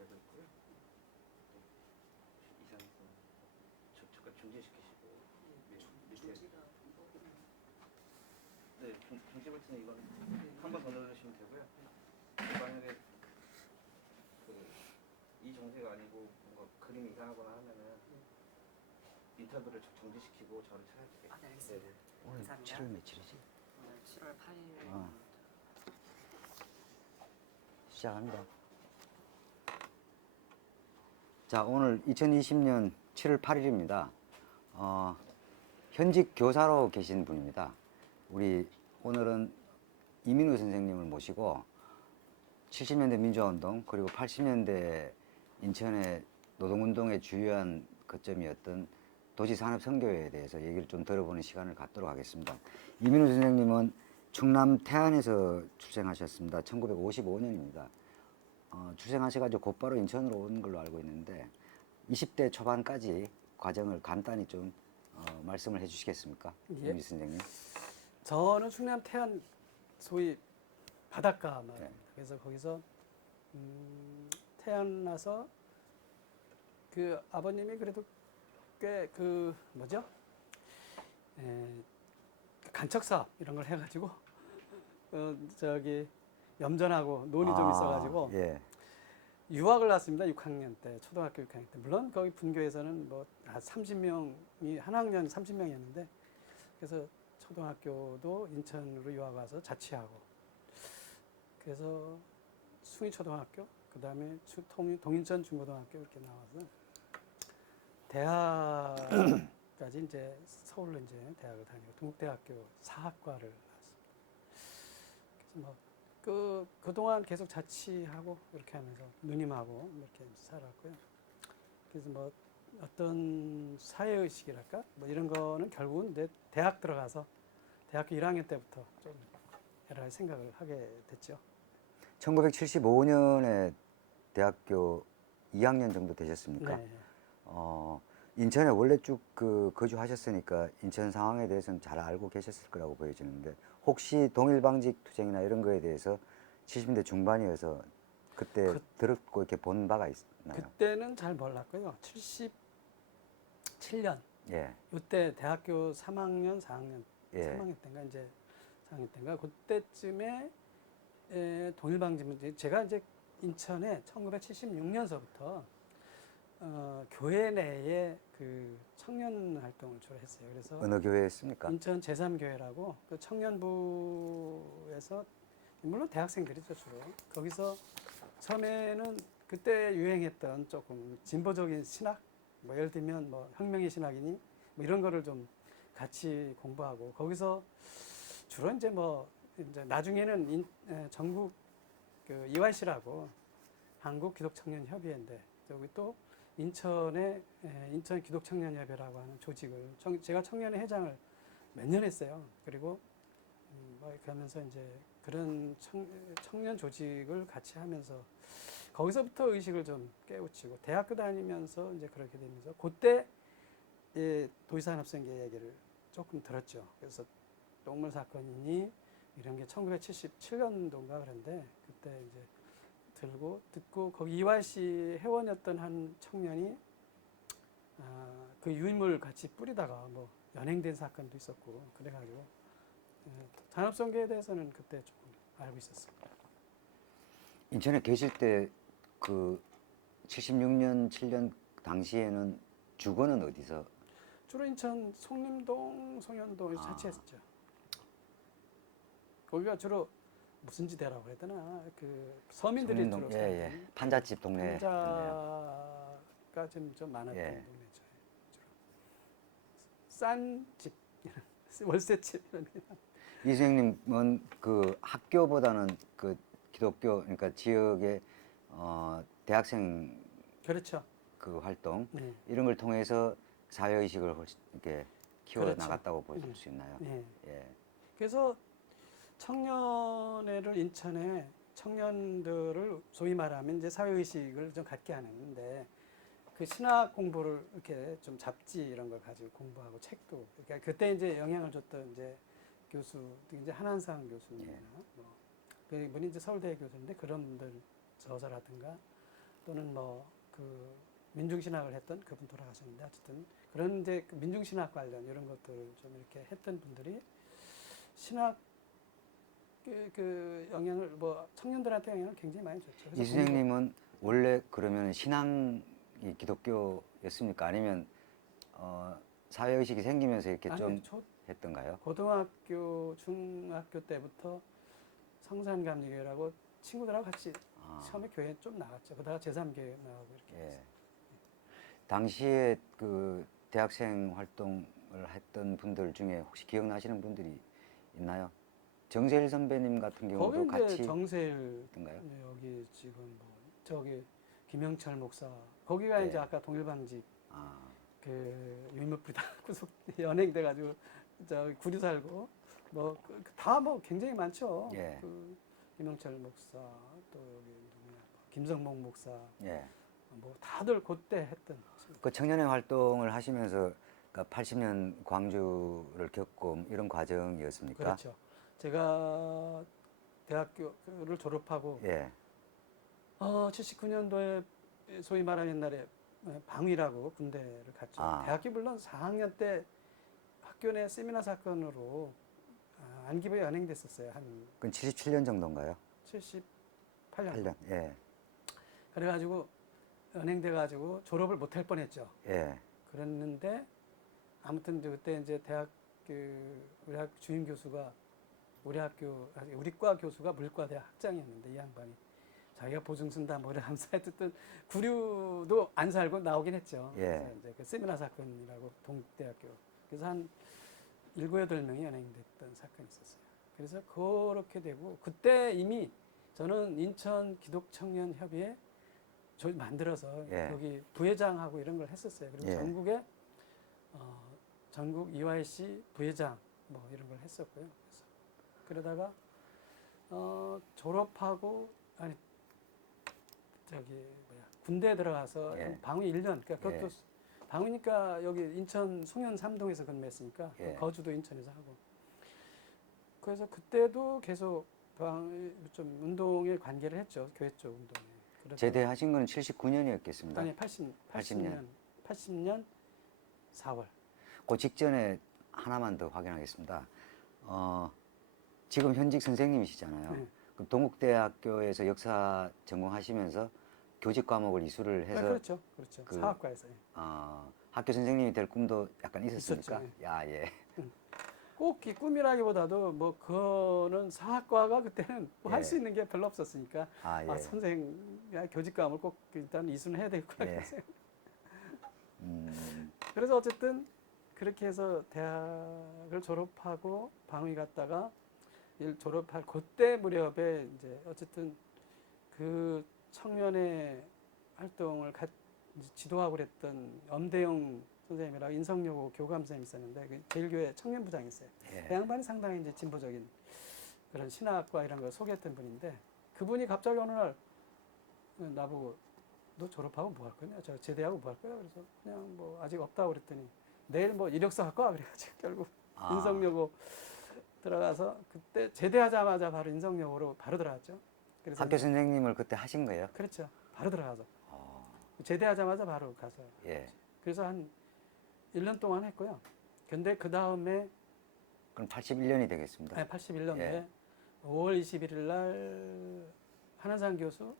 되고 있고요. 이상성 저가 중지시키시고 밑에 네 중지 버튼은 이건 한 번 더 누르시면 되고요. 만약에 이 정세가 아니고 뭔가 그림이 이상하거나 하면은 인터뷰를 정지시키고 저를 찾아주세요. 네, 알겠습니다. 네네. 오늘 감사합니다. 7월 며칠이지? 오늘 7월 8일. 시작합니다. 자, 오늘 2020년 7월 8일입니다. 현직 교사로 계신 분입니다. 우리 오늘은 이민우 선생님을 모시고 70년대 민주화운동 그리고 80년대 인천의 노동운동의 주요한 거점이었던 도시산업선교에 대해서 얘기를 좀 들어보는 시간을 갖도록 하겠습니다. 이민우 선생님은 충남 태안에서 출생하셨습니다. 1955년입니다. 출생하셔가지고 곧바로 인천으로 온 걸로 알고 있는데 20대 초반까지 과정을 간단히 좀 말씀을 해주시겠습니까? 예. 이민우 선생님. 저는 충남 태안 소위 바닷가 마을입니다. 네. 그래서 거기서 태어나서 그 아버님이 그래도 꽤 그 뭐죠? 간척 사업 이런 걸 해가지고 저기 염전하고 논이 좀 있어가지고 예. 유학을 갔습니다. 6학년 때, 초등학교 6학년 때. 물론 거기 분교에서는 뭐 30명이 한 학년 30명이었는데 그래서 초등학교도 인천으로 유학 와서 자취하고 그래서 숭이초등학교 그 다음에 동인천 중고등학교 이렇게 나와서 대학까지 이제 서울로 이제 대학을 다니고 동국대학교 사학과를 나왔습니다. 그래서 뭐 그동안 계속 자취하고 이렇게 하면서 누님하고 이렇게 살았고요. 그래서 뭐 어떤 사회의식이랄까 뭐 이런 거는 결국은 내 대학 들어가서 대학교 1학년 때부터 좀 여러 가지 생각을 하게 됐죠. 1975년에 대학교 2학년 정도 되셨습니까? 네. 인천에 원래 쭉 거주하셨으니까 인천 상황에 대해서는 잘 알고 계셨을 거라고 보여지는데 혹시 동일방직 투쟁이나 이런 거에 대해서 70년대 중반이어서 그때 들었고 이렇게 본 바가 있나요? 그때는 잘 몰랐고요. 77년 예. 이때 대학교 3학년, 4학년, 예. 3학년 때인가 이제 4학년 때인가 그때쯤에 동일방직 제가 이제 인천에 1976년서부터 교회 내에 그 청년 활동을 주로 했어요. 그래서 어느 교회였습니까? 인천 제3교회라고 그 청년부에서 물론 대학생들이죠 주로 거기서 처음에는 그때 유행했던 조금 진보적인 신학 뭐 예를 들면 뭐 혁명의 신학이니 뭐 이런 거를 좀 같이 공부하고 거기서 주로 이제 나중에는 전국 그 EYC라고 한국 기독청년협의회인데 여기 또 인천의 인천 기독청년협회라고 하는 조직을 제가 청년회 회장을 몇 년 했어요. 그리고 뭐 이렇게 하면서 이제 그런 청년 조직을 같이 하면서 거기서부터 의식을 좀 깨우치고 대학교 다니면서 이제 그렇게 되면서 그때 도시산업선교 얘기를 조금 들었죠. 그래서 똥물 사건이니 이런 게 1977년도인가 그런데 그때 이제 듣고 거기 EYC 회원이었던 한 청년이 그 유인물 같이 뿌리다가 뭐 연행된 사건도 있었고 그래가지고 산업선교에 대해서는 그때 조금 알고 있었습니다. 인천에 계실 때 그 76년, 7년 당시에는 주거는 어디서? 주로 인천 송림동, 송현동에서 자취했었죠. 거기가 주로 무슨 지대라고 해야 되나 그 서민들이 송림동, 주로 예, 살던 판잣집 동네. 판자가 좀 많았던 예. 동네죠. 주로 싼 집, 월세집 이런 게. 이 선생님은 그 학교보다는 그 기독교 그러니까 지역의 대학생 그렇죠. 그 활동 네. 이런 걸 통해서 사회의식을 훨씬 이렇게 키워 그렇죠. 나갔다고 볼 수 있나요? 네. 예. 그래서 청년회를 인천에 청년들을 소위 말하면 이제 사회의식을 좀 갖게 하는데 그 신학 공부를 이렇게 좀 잡지 이런 걸 가지고 공부하고 책도 그러니까 그때 이제 영향을 줬던 이제 교수 이제 한한상 교수님이나 뭐 그분이 이제 서울대 교수인데 그런 분들 저서라든가 또 또는 뭐 그 민중신학을 했던 그분 돌아가셨는데 어쨌든 그런데 그 민중신학 관련 이런 것들을 좀 이렇게 했던 분들이 신학 그 영향을 뭐 청년들한테 영향을 굉장히 많이 줬죠. 그래서 이 선생님은 원래 그러면 신앙이 기독교였습니까? 아니면 사회의식이 생기면서 이렇게 좀 했던가요? 고등학교, 중학교 때부터 성산감리교회라고 친구들하고 같이 처음에 교회 좀 나갔죠. 그러다가 제3교회 나가고 이렇게 예. 했어요. 당시에 그 대학생 활동을 했던 분들 중에 혹시 기억나시는 분들이 있나요? 정세일 선배님 같은 경우도 거기 이제 같이 정세일 있던가요? 여기 지금 뭐 저기 김영철 목사 거기가 네. 이제 아까 동일방직 아, 그 유인물불이다 구속 연행돼가지고 저 구리 살고 뭐 다 뭐 굉장히 많죠. 예. 그 김영철 목사 또 여기 누구냐 김성목 목사 예. 뭐 다들 그때 했던 그 청년회 활동을 하시면서 그러니까 80년 광주를 겪고 이런 과정이었습니까? 그렇죠. 제가 대학교를 졸업하고 예. 79년도에 소위 말하는 옛날에 방위라고 군대를 갔죠. 아. 대학교 물론 4학년 때 학교 내 세미나 사건으로 안기부에 연행됐었어요. 한 그건 77년 정도인가요? 78년. 8년. 예. 그래가지고 연행돼가지고 졸업을 못할 뻔했죠. 예. 그랬는데 아무튼 이제 그때 이제 대학 우리 학 주임 교수가 우리 과 교수가 물과대 학장이었는데 이 양반이 자기가 보증 쓴다 뭐 이러면서 하여튼 구류도 안 살고 나오긴 했죠. 예. 그래서 이제 그 세미나 사건이라고 동국대학교 그래서 한 7, 8명이 연행됐던 사건이 있었어요. 그래서 그렇게 되고 그때 이미 저는 인천 기독청년협의회 만들어서 예. 여기 부회장하고 이런 걸 했었어요. 그리고 예. 전국에 전국 EYC 부회장 뭐 이런 걸 했었고요. 그래서 그러다가 졸업하고 아니 저기 뭐야 군대에 들어가서 예. 방위 1년 그러니까 그것도 예. 방위니까 여기 인천 송현 3동에서 근무했으니까 예. 거주도 인천에서 하고 그래서 그때도 계속 좀 운동에 관계를 했죠. 교회 쪽 운동에. 그러다가 제대하신 건 79년이었겠습니다. 아니 80년 4월. 그 직전에 하나만 더 확인하겠습니다. 지금 현직 선생님이시잖아요. 네. 그럼 동국대학교에서 역사 전공하시면서 교직 과목을 이수를 해서 그렇죠. 그- 사학과에서. 학교 선생님이 될 꿈도 약간 있었습니까? 있었죠, 야, 예. 꼭 이 꿈이라기보다도 뭐 그거는 사학과가 그때는 뭐 할 예. 수 있는 게 별로 없었으니까 아, 예. 선생 교직 과목을 꼭 일단 이수는 해야 되겠구나. 예. 그래서 어쨌든 그렇게 해서 대학을 졸업하고 방위 갔다가 졸업할 그때 무렵에 이제 어쨌든 그 청년의 활동을 이제 지도하고 그랬던 엄대영 선생님이라고 인성여고 교감 선생님이 있었는데 그 제일교회 청년부장이었어요. 예. 그 양반이 상당히 이제 진보적인 그런 신학과 이런 걸 소개했던 분인데 그분이 갑자기 어느 날 나보고 너 졸업하고 뭐 할 거냐? 저 제대하고 뭐 할 거야? 그래서 그냥 뭐 아직 없다고 그랬더니 내일 뭐 이력서 갖고 와 그래가지고 결국 인성여고 들어가서 그때 제대하자마자 바로 인성여고로 바로 들어갔죠. 그래서 학교 선생님을 그때 하신 거예요? 그렇죠. 바로 들어가서 어, 제대하자마자 바로 가서 예. 그래서 한 1년 동안 했고요. 근데 그 다음에 그럼 81년이 되겠습니다. 81년도에 예. 5월 21일 날 한한상 교수,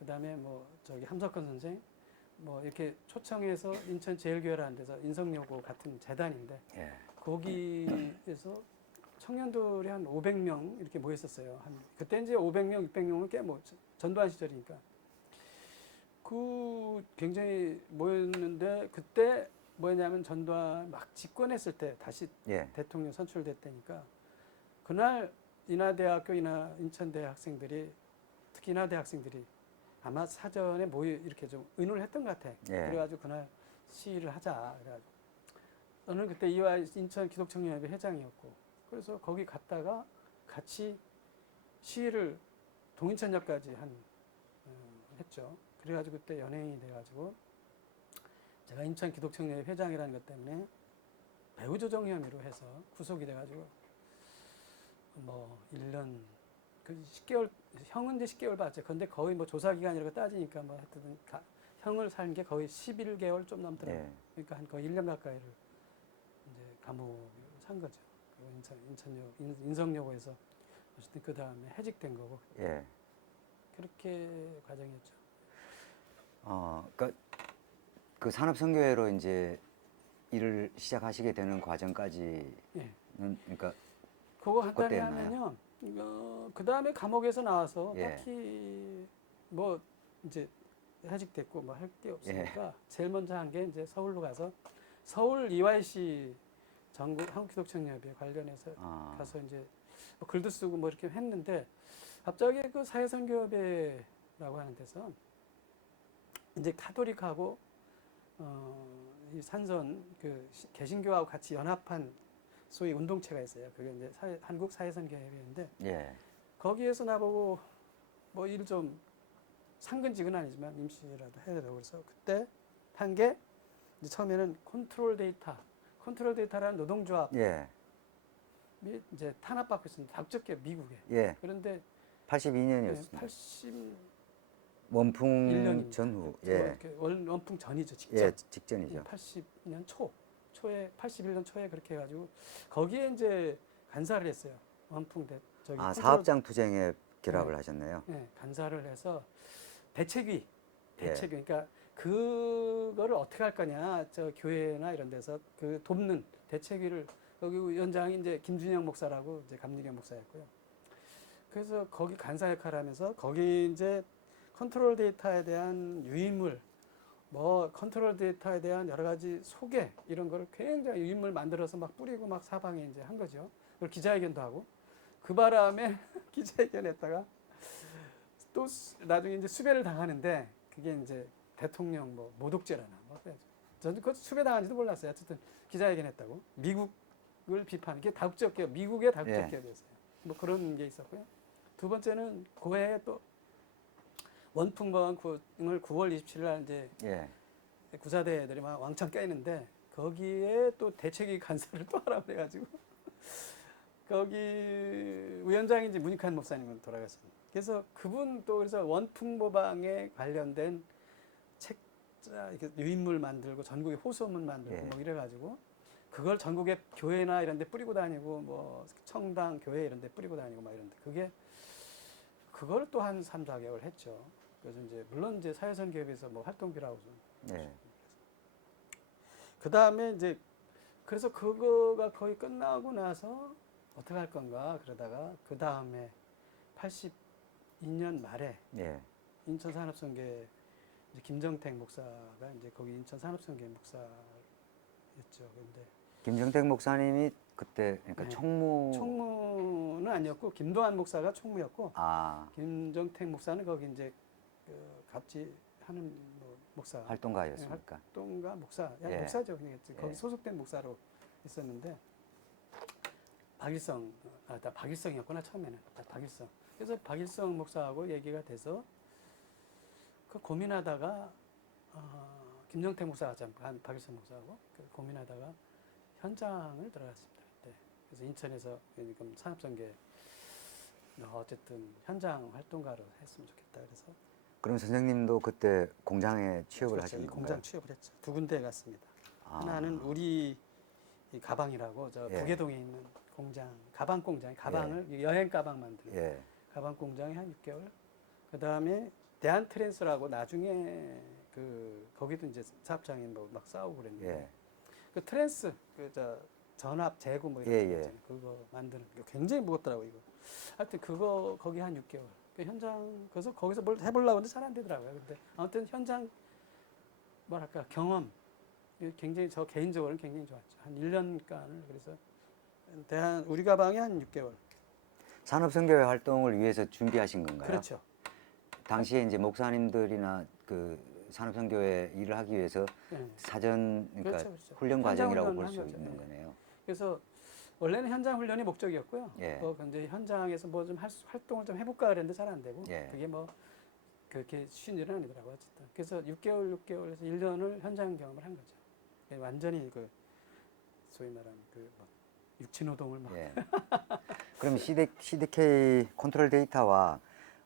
그다음에 뭐 저기 함석헌 선생, 뭐 이렇게 초청해서 인천 제일교회라는 데서 인성여고 같은 재단인데 예. 거기에서 청년들이 한 500명 이렇게 모였었어요. 그때 이제 500명, 600명은 꽤 뭐 전두환 시절이니까 그 굉장히 모였는데 그때 뭐였냐면 전두환 막 집권했을 때 다시 예. 대통령 선출됐다니까 그날 인하대학교 인천대 학생들이 특히 인하대 학생들이 아마 사전에 이렇게 좀 의논을 했던 것 같아. 예. 그래가지고 그날 시위를 하자. 그래가지고 저는 그때 이화 인천 기독청년협의 회장이었고 그래서 거기 갔다가 같이 시위를 동인천역까지 했죠. 그래가지고 그때 연예인이 돼가지고 제가 인천 기독청년회 회장이라는 것 때문에 배우조정 혐의로 해서 구속이 돼가지고 뭐 1년 그 10개월 형은 이제 10개월 받았죠. 근데 거의 뭐 조사 기간이라고 따지니까 뭐 하여튼 형을 산 게 거의 11개월 좀 넘더라고요. 예. 그러니까 한 거의 1년 가까이를 이제 감옥을 산 거죠. 그리고 인성여고에서 어쨌든 그 다음에 해직된 거고 예. 그렇게 과정이었죠. 그러니까 그 산업선교회로 이제 일을 시작하시게 되는 과정까지는 예. 그러니까 그거 간단히 어땠나요? 하면요. 그 다음에 감옥에서 나와서 예. 딱히 뭐 이제 해직됐고 뭐 할 게 예. 없으니까 제일 먼저 한 게 이제 서울로 가서 서울 EYC 전국 한국기독청협회 관련해서 가서 이제 뭐 글도 쓰고 뭐 이렇게 했는데 갑자기 그 사회선교협회라고 하는 데서 이제 카톨릭하고 이 산선 그 개신교하고 같이 연합한 소위 운동체가 있어요. 그게 이제 한국 사회선교협회인데 예. 거기에서 나보고 뭐 일 좀 상근직은 아니지만 임시라도 해야 되고 그래서 그때 한 게 처음에는 컨트롤 데이터라는 노동조합이 예. 이제 탄압받고 있습니다. 다국적기업 미국에. 예. 그런데 82년이었습니다. 81년 원풍 전후. 예. 원풍 전이죠. 직전. 예, 직전이죠. 80년 초에 81년 초에 그렇게 해가지고 거기에 이제 간사를 했어요. 원풍 저기 사업장 투쟁에 결합을 네. 하셨네요. 네, 간사를 해서 대책위 예. 그러니까 그거를 어떻게 할 거냐 저 교회나 이런 데서 그 돕는 대책위를 거기 위원장이 이제 김준영 목사라고 이제 감리교 목사였고요. 그래서 거기 간사 역할을 하면서 거기 이제 컨트롤 데이터에 대한 유인물 뭐 컨트롤 데이터에 대한 여러 가지 소개 이런 거를 굉장히 유인물 만들어서 막 뿌리고 막 사방에 이제 한 거죠. 그리고 기자회견도 하고 그 바람에 기자회견했다가 또 나중에 이제 수배를 당하는데 그게 이제 대통령 뭐 모독죄라나 뭐 그래야죠. 저는 그 수배 당한지도 몰랐어요. 어쨌든 기자회견했다고 미국을 비판하는 게 다국적 기업 미국의 다국적 예. 기업이었어요. 뭐 그런 게 있었고요. 두 번째는 고해에 또 원풍방을 9월 27일 날 이제 예. 구사대 애들이 막 왕창 껴있는데 거기에 또 대책위 간사를 또 하라고 그래가지고 거기 위원장이 이제 문익환 목사님은 돌아갔습니다. 그래서 그분 또 그래서 원풍모방에 관련된 책자 이렇게 유인물 만들고 전국에 호소문 만들고 예. 뭐 이래가지고 그걸 전국에 교회나 이런 데 뿌리고 다니고 뭐 청당 교회 이런 데 뿌리고 다니고 막 이런데 그걸 또 한 3, 4개월 했죠. 그래서 이제 물론 이제 사회선교협에서 뭐 활동비라고 좀. 예. 그 다음에 이제 그래서 그거가 거의 끝나고 나서 어떻게 할 건가 그러다가 그 다음에 82년 말에 예. 인천산업선교회 이제 김정택 목사가 이제 거기 인천산업선교회 목사였죠. 그런데 김정택 목사님이 그때 그러니까 네. 총무 총무는 아니었고 김도환 목사가 총무였고 아, 김정택 목사는 거기 이제 그 같이 하는 뭐 목사 활동가였습니까? 활동가 목사 예. 목사죠. 그냥 거기 예. 소속된 목사로 있었는데 박일성 나 박일성이었구나 처음에는 박일성. 그래서 박일성 목사하고 얘기가 돼서 그 고민하다가 김정택 목사가 잠깐 박일성 목사하고 고민하다가 현장을 들어갔습니다. 그때. 그래서 인천에서 지금 산업선교회 어쨌든 현장 활동가로 했으면 좋겠다. 그래서 그럼 선생님도 그때 공장에 취업을 그렇죠. 하신 이 건가요? 공장 취업을 했죠. 두 군데 갔습니다. 아. 하나는 우리 이 가방이라고 저 예. 부계동에 있는 공장 가방 공장 가방을 여행 가방 만드는 예. 가방 공장에 한 6개월. 그 다음에 대한 트랜스라고 나중에 거기도 이제 사업장에 뭐 막 싸우고 그랬는데 예. 그 트랜스 전압 재고 뭐 이런 예, 거 예. 있잖아요. 그거 만드는 거 굉장히 무겁더라고 이거. 하여튼 그거 거기 한 6개월. 그 현장 그래서 거기서 뭘 해보려고 하는데 잘 안 되더라고요. 근데 아무튼 현장 뭐랄까 경험 굉장히 저 개인적으로는 굉장히 좋았죠. 한 1년간을 그래서 우리 가방에 한 6개월. 산업선교회 활동을 위해서 준비하신 건가요? 그렇죠. 당시에 이제 목사님들이나 그 산업선교회 일을 하기 위해서 네. 사전 그러니까 그렇죠, 그렇죠. 훈련 현장 과정이라고 볼 훈련을 수 한 거죠. 있는 네. 거네요. 그래서 원래는 현장 훈련이 목적이었고요. 예. 근데 현장에서 뭐 좀 활동을 좀 해볼까 그랬는데 잘 안 되고 예. 그게 뭐 그렇게 쉬운 일은 아니더라고요. 어쨌든 그래서 6개월에서 1년을 현장 경험을 한 거죠. 완전히 그 소위 말하는 그막 육체노동을 막 예. 그럼 CDK 컨트롤 데이터와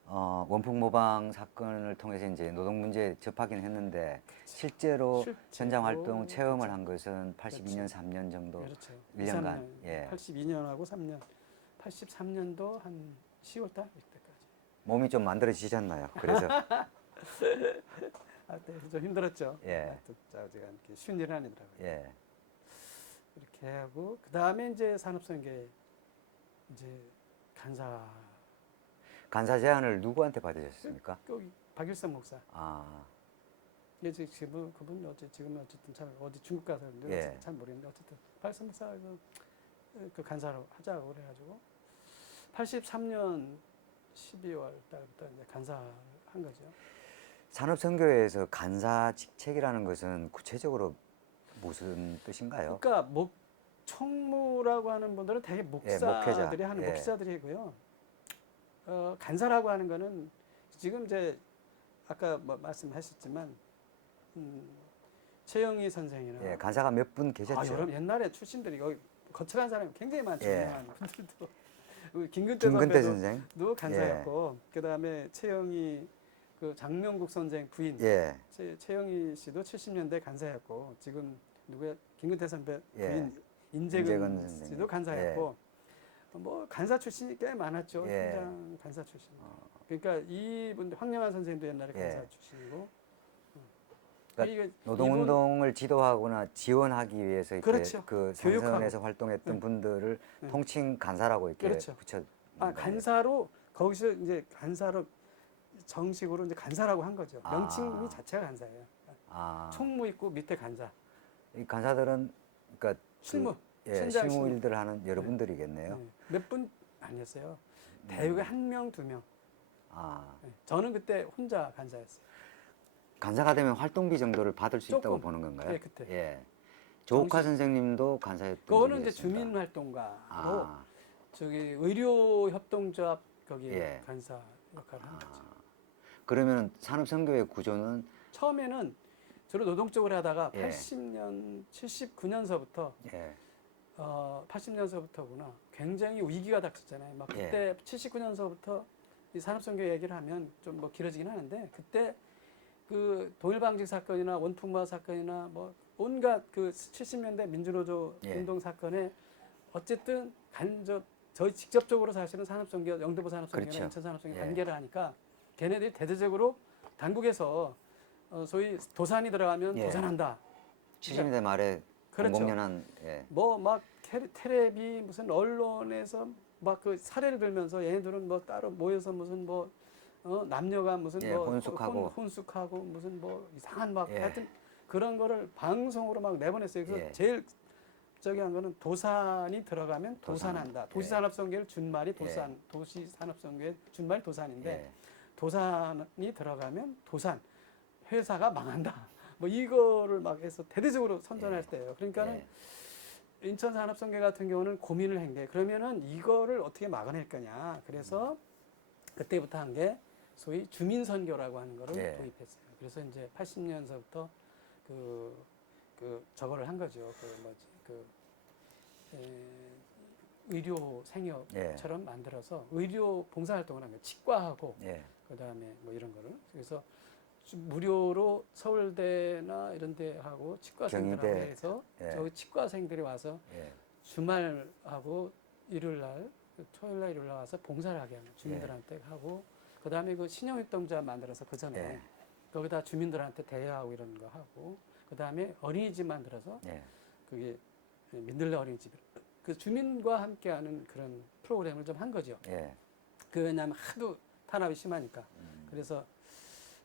원풍 모방 사건을 통해서 이제 노동 문제에 접하긴 했는데 실제로 현장 활동 체험을 한 것은 82년, 3년 정도, 그렇죠. 1년간. 예. 82년하고 3년, 83년도 한 10월달 이때까지. 몸이 좀 만들어지셨나요? 그래서 아, 네, 좀 힘들었죠. 예. 제가 이렇게 쉬운 일은 아니더라고요. 예. 이렇게 하고 그 다음에 이제 산업선계 이제 간사 제안을 누구한테 받으셨습니까? 여기 박일성 목사. 아, 이제 지금 그분 지금 어쨌든 잘 어디 중국 가서 있는데 예. 잘 모르겠는데 어쨌든 박일성 목사가 그 간사로 하자고 그래가지고 83년 12월 달부터 이제 간사를 한 거죠. 산업선교회에서 간사 직책이라는 것은 구체적으로 무슨 뜻인가요? 그러니까 총무라고 하는 분들은 대개 목사들이 하는 예. 목사들이고요. 간사라고 하는 거는 지금 이제 아까 뭐 말씀하셨지만 최영희 선생이나 예, 간사가 몇 분 계셨죠? 여러분 옛날에 출신들이 여기 거쳐간 사람이 굉장히 많죠. 예. 유명한 분들도 김근태 김근태 선배도 선생. 간사였고 그다음에 최영희 그 장명국 선생 부인 예. 최영희 씨도 70년대 간사였고 지금 누구야 김근태 선배 예. 부인 인재근 인재근 선생님. 씨도 간사였고 뭐 간사 출신이 꽤 많았죠. 예. 현장 간사 출신. 그러니까 이분 황영환 선생도 옛날에 예. 간사 출신이고. 그러니까 이게 노동운동을 지도하거나 지원하기 위해서 이렇게 그렇죠. 그 교육하고. 산선에서 활동했던 네. 분들을 네. 통칭 간사라고 이렇게 그렇죠. 붙여. 간사로 거기서 이제 간사로 정식으로 이제 간사라고 한 거죠. 아. 명칭이 자체가 간사예요. 아, 총무 있고 밑에 간사. 이 간사들은 그러니까 실무. 예, 현장 실무 실무. 일들을 하는 여러분들이겠네요. 몇 분 아니었어요. 대우가 1명, 2명. 아, 저는 그때 혼자 간사였어요. 간사가 되면 활동비 정도를 받을 수 있다고 조금. 보는 건가요? 네, 그때. 예. 조옥화 선생님도 간사였던 그거는 적이 이제 있습니까? 주민활동가로 아, 저기 의료협동조합 거기 예. 간사 역할을 한 거죠. 그러면 산업선교의 구조는 처음에는 주로 노동 쪽을 하다가 예. 80년, 79년서부터 예, 80년서부터구나. 굉장히 위기가 닥쳤잖아요. 막 예. 그때 79년서부터 이 산업선교 얘기를 하면 좀 뭐 길어지긴 하는데 그때 그 동일방직 사건이나 원풍마 사건이나 뭐 온갖 그 70년대 민주노조 예. 운동 사건에 어쨌든 저희 직접적으로 사실은 산업선교, 영등포 산업선교나 그렇죠. 인천 산업선교 예. 관계를 하니까 걔네들이 대대적으로 당국에서 소위 도산이 들어가면 예. 도산한다. 70년대 말에 그렇죠. 공공연한 예. 뭐 막 테레비 무슨 언론에서 막 그 사례를 들면서 얘네들은 뭐 따로 모여서 무슨 뭐 남녀가 무슨 예, 뭐 혼숙하고. 혼숙하고 무슨 뭐 이상한 막 예. 하여튼 그런 거를 방송으로 막 내보냈어요. 그래서 예. 제일 저기 한 거는 도산이 들어가면 도산. 도산한다. 예. 도시산업선계를 준말이 도산, 도시산업선계의 준말이 도산인데 예. 도산이 들어가면 도산 회사가 망한다. 뭐 이거를 막 해서 대대적으로 선전할 때예요. 그러니까는 예. 인천산업선계 같은 경우는 고민을 한 게 그러면은 이거를 어떻게 막아낼 거냐. 그래서 그때부터 한 게 소위 주민선교라고 하는 거를 예. 도입했어요. 그래서 이제 80년서부터 그 저거를 한 거죠. 의료 생협처럼 만들어서 의료 봉사활동을 한 거예요. 치과하고 예. 그다음에 뭐 이런 거를 그래서 무료로 서울대나 이런 데 하고 치과생들하고 경희대. 해서 예. 저기 치과생들이 와서 예. 주말하고 일요일날 토요일날 일요일날 와서 봉사를 하게 하는 주민들한테 하고 그다음에 그 신용협동조합 만들어서 그 전에 예. 거기다 주민들한테 대여하고 이런 거 하고 그다음에 어린이집 만들어서 예. 그게 민들레 어린이집 그 주민과 함께하는 그런 프로그램을 좀 한 거죠. 예. 그 왜냐하면 하도 탄압이 심하니까. 그래서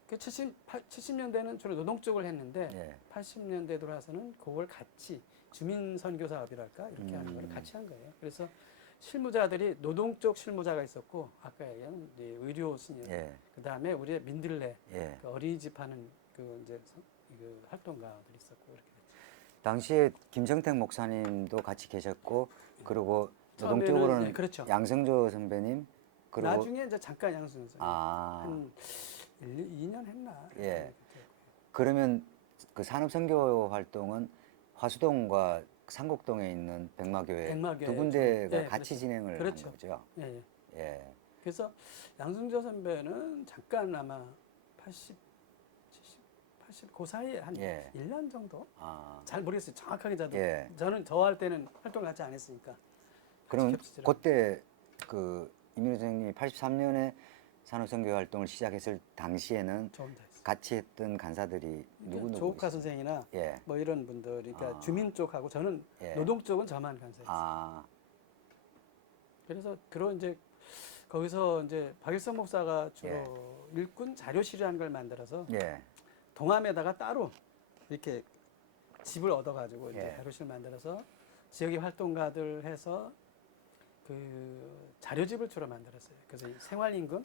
그 70년대는 주로 노동 쪽을 했는데 예. 80년대 들어와서는 그걸 같이 주민 선교 사업이랄까 이렇게 하는 거를 같이 한 거예요. 그래서 실무자들이 노동 쪽 실무자가 있었고 아까 얘기한 이제 의료 스님, 예. 그 다음에 우리의 민들레 예. 그 어린이집 하는 그 이제 그 활동가들이 있었고 이렇게. 당시에 김정택 목사님도 같이 계셨고 그리고 노동 처음에는, 쪽으로는 네, 그렇죠. 양성조 선배님 그리고 나중에 이제 잠깐 양순 선생 아. 한 2년 했나? 예. 그러면 그 산업선교 활동은 화수동과 상곡동에 있는 백마교회 백마교회 두 군데가 예, 같이 그렇죠. 진행을 그렇죠. 한 거죠. 예, 예. 예. 그래서 양승조 선배는 잠깐 아마 80, 70, 80, 그 사이에 한 예. 1년 정도? 아, 잘 모르겠어요. 정확하게 저도. 예. 저는 저 할 때는 활동을 하지 않았으니까. 그럼 겹치더라고요. 그때 그 이민우 선생님이 83년에 산업선교 활동을 시작했을 당시에는 저 혼자 했어요. 같이 했던 간사들이 누구 조국화 선생이나 예. 뭐 이런 분들, 그러니까 아. 주민 쪽하고 저는 예. 노동 쪽은 저만 간사했어요. 아, 그래서 그런 이제 거기서 이제 박일선 목사가 주로 예. 일꾼 자료실이라는 걸 만들어서 예. 동암에다가 따로 이렇게 집을 얻어가지고 이제 예. 자료실 만들어서 지역의 활동가들 해서 그 자료집을 주로 만들었어요. 그래서 이 생활임금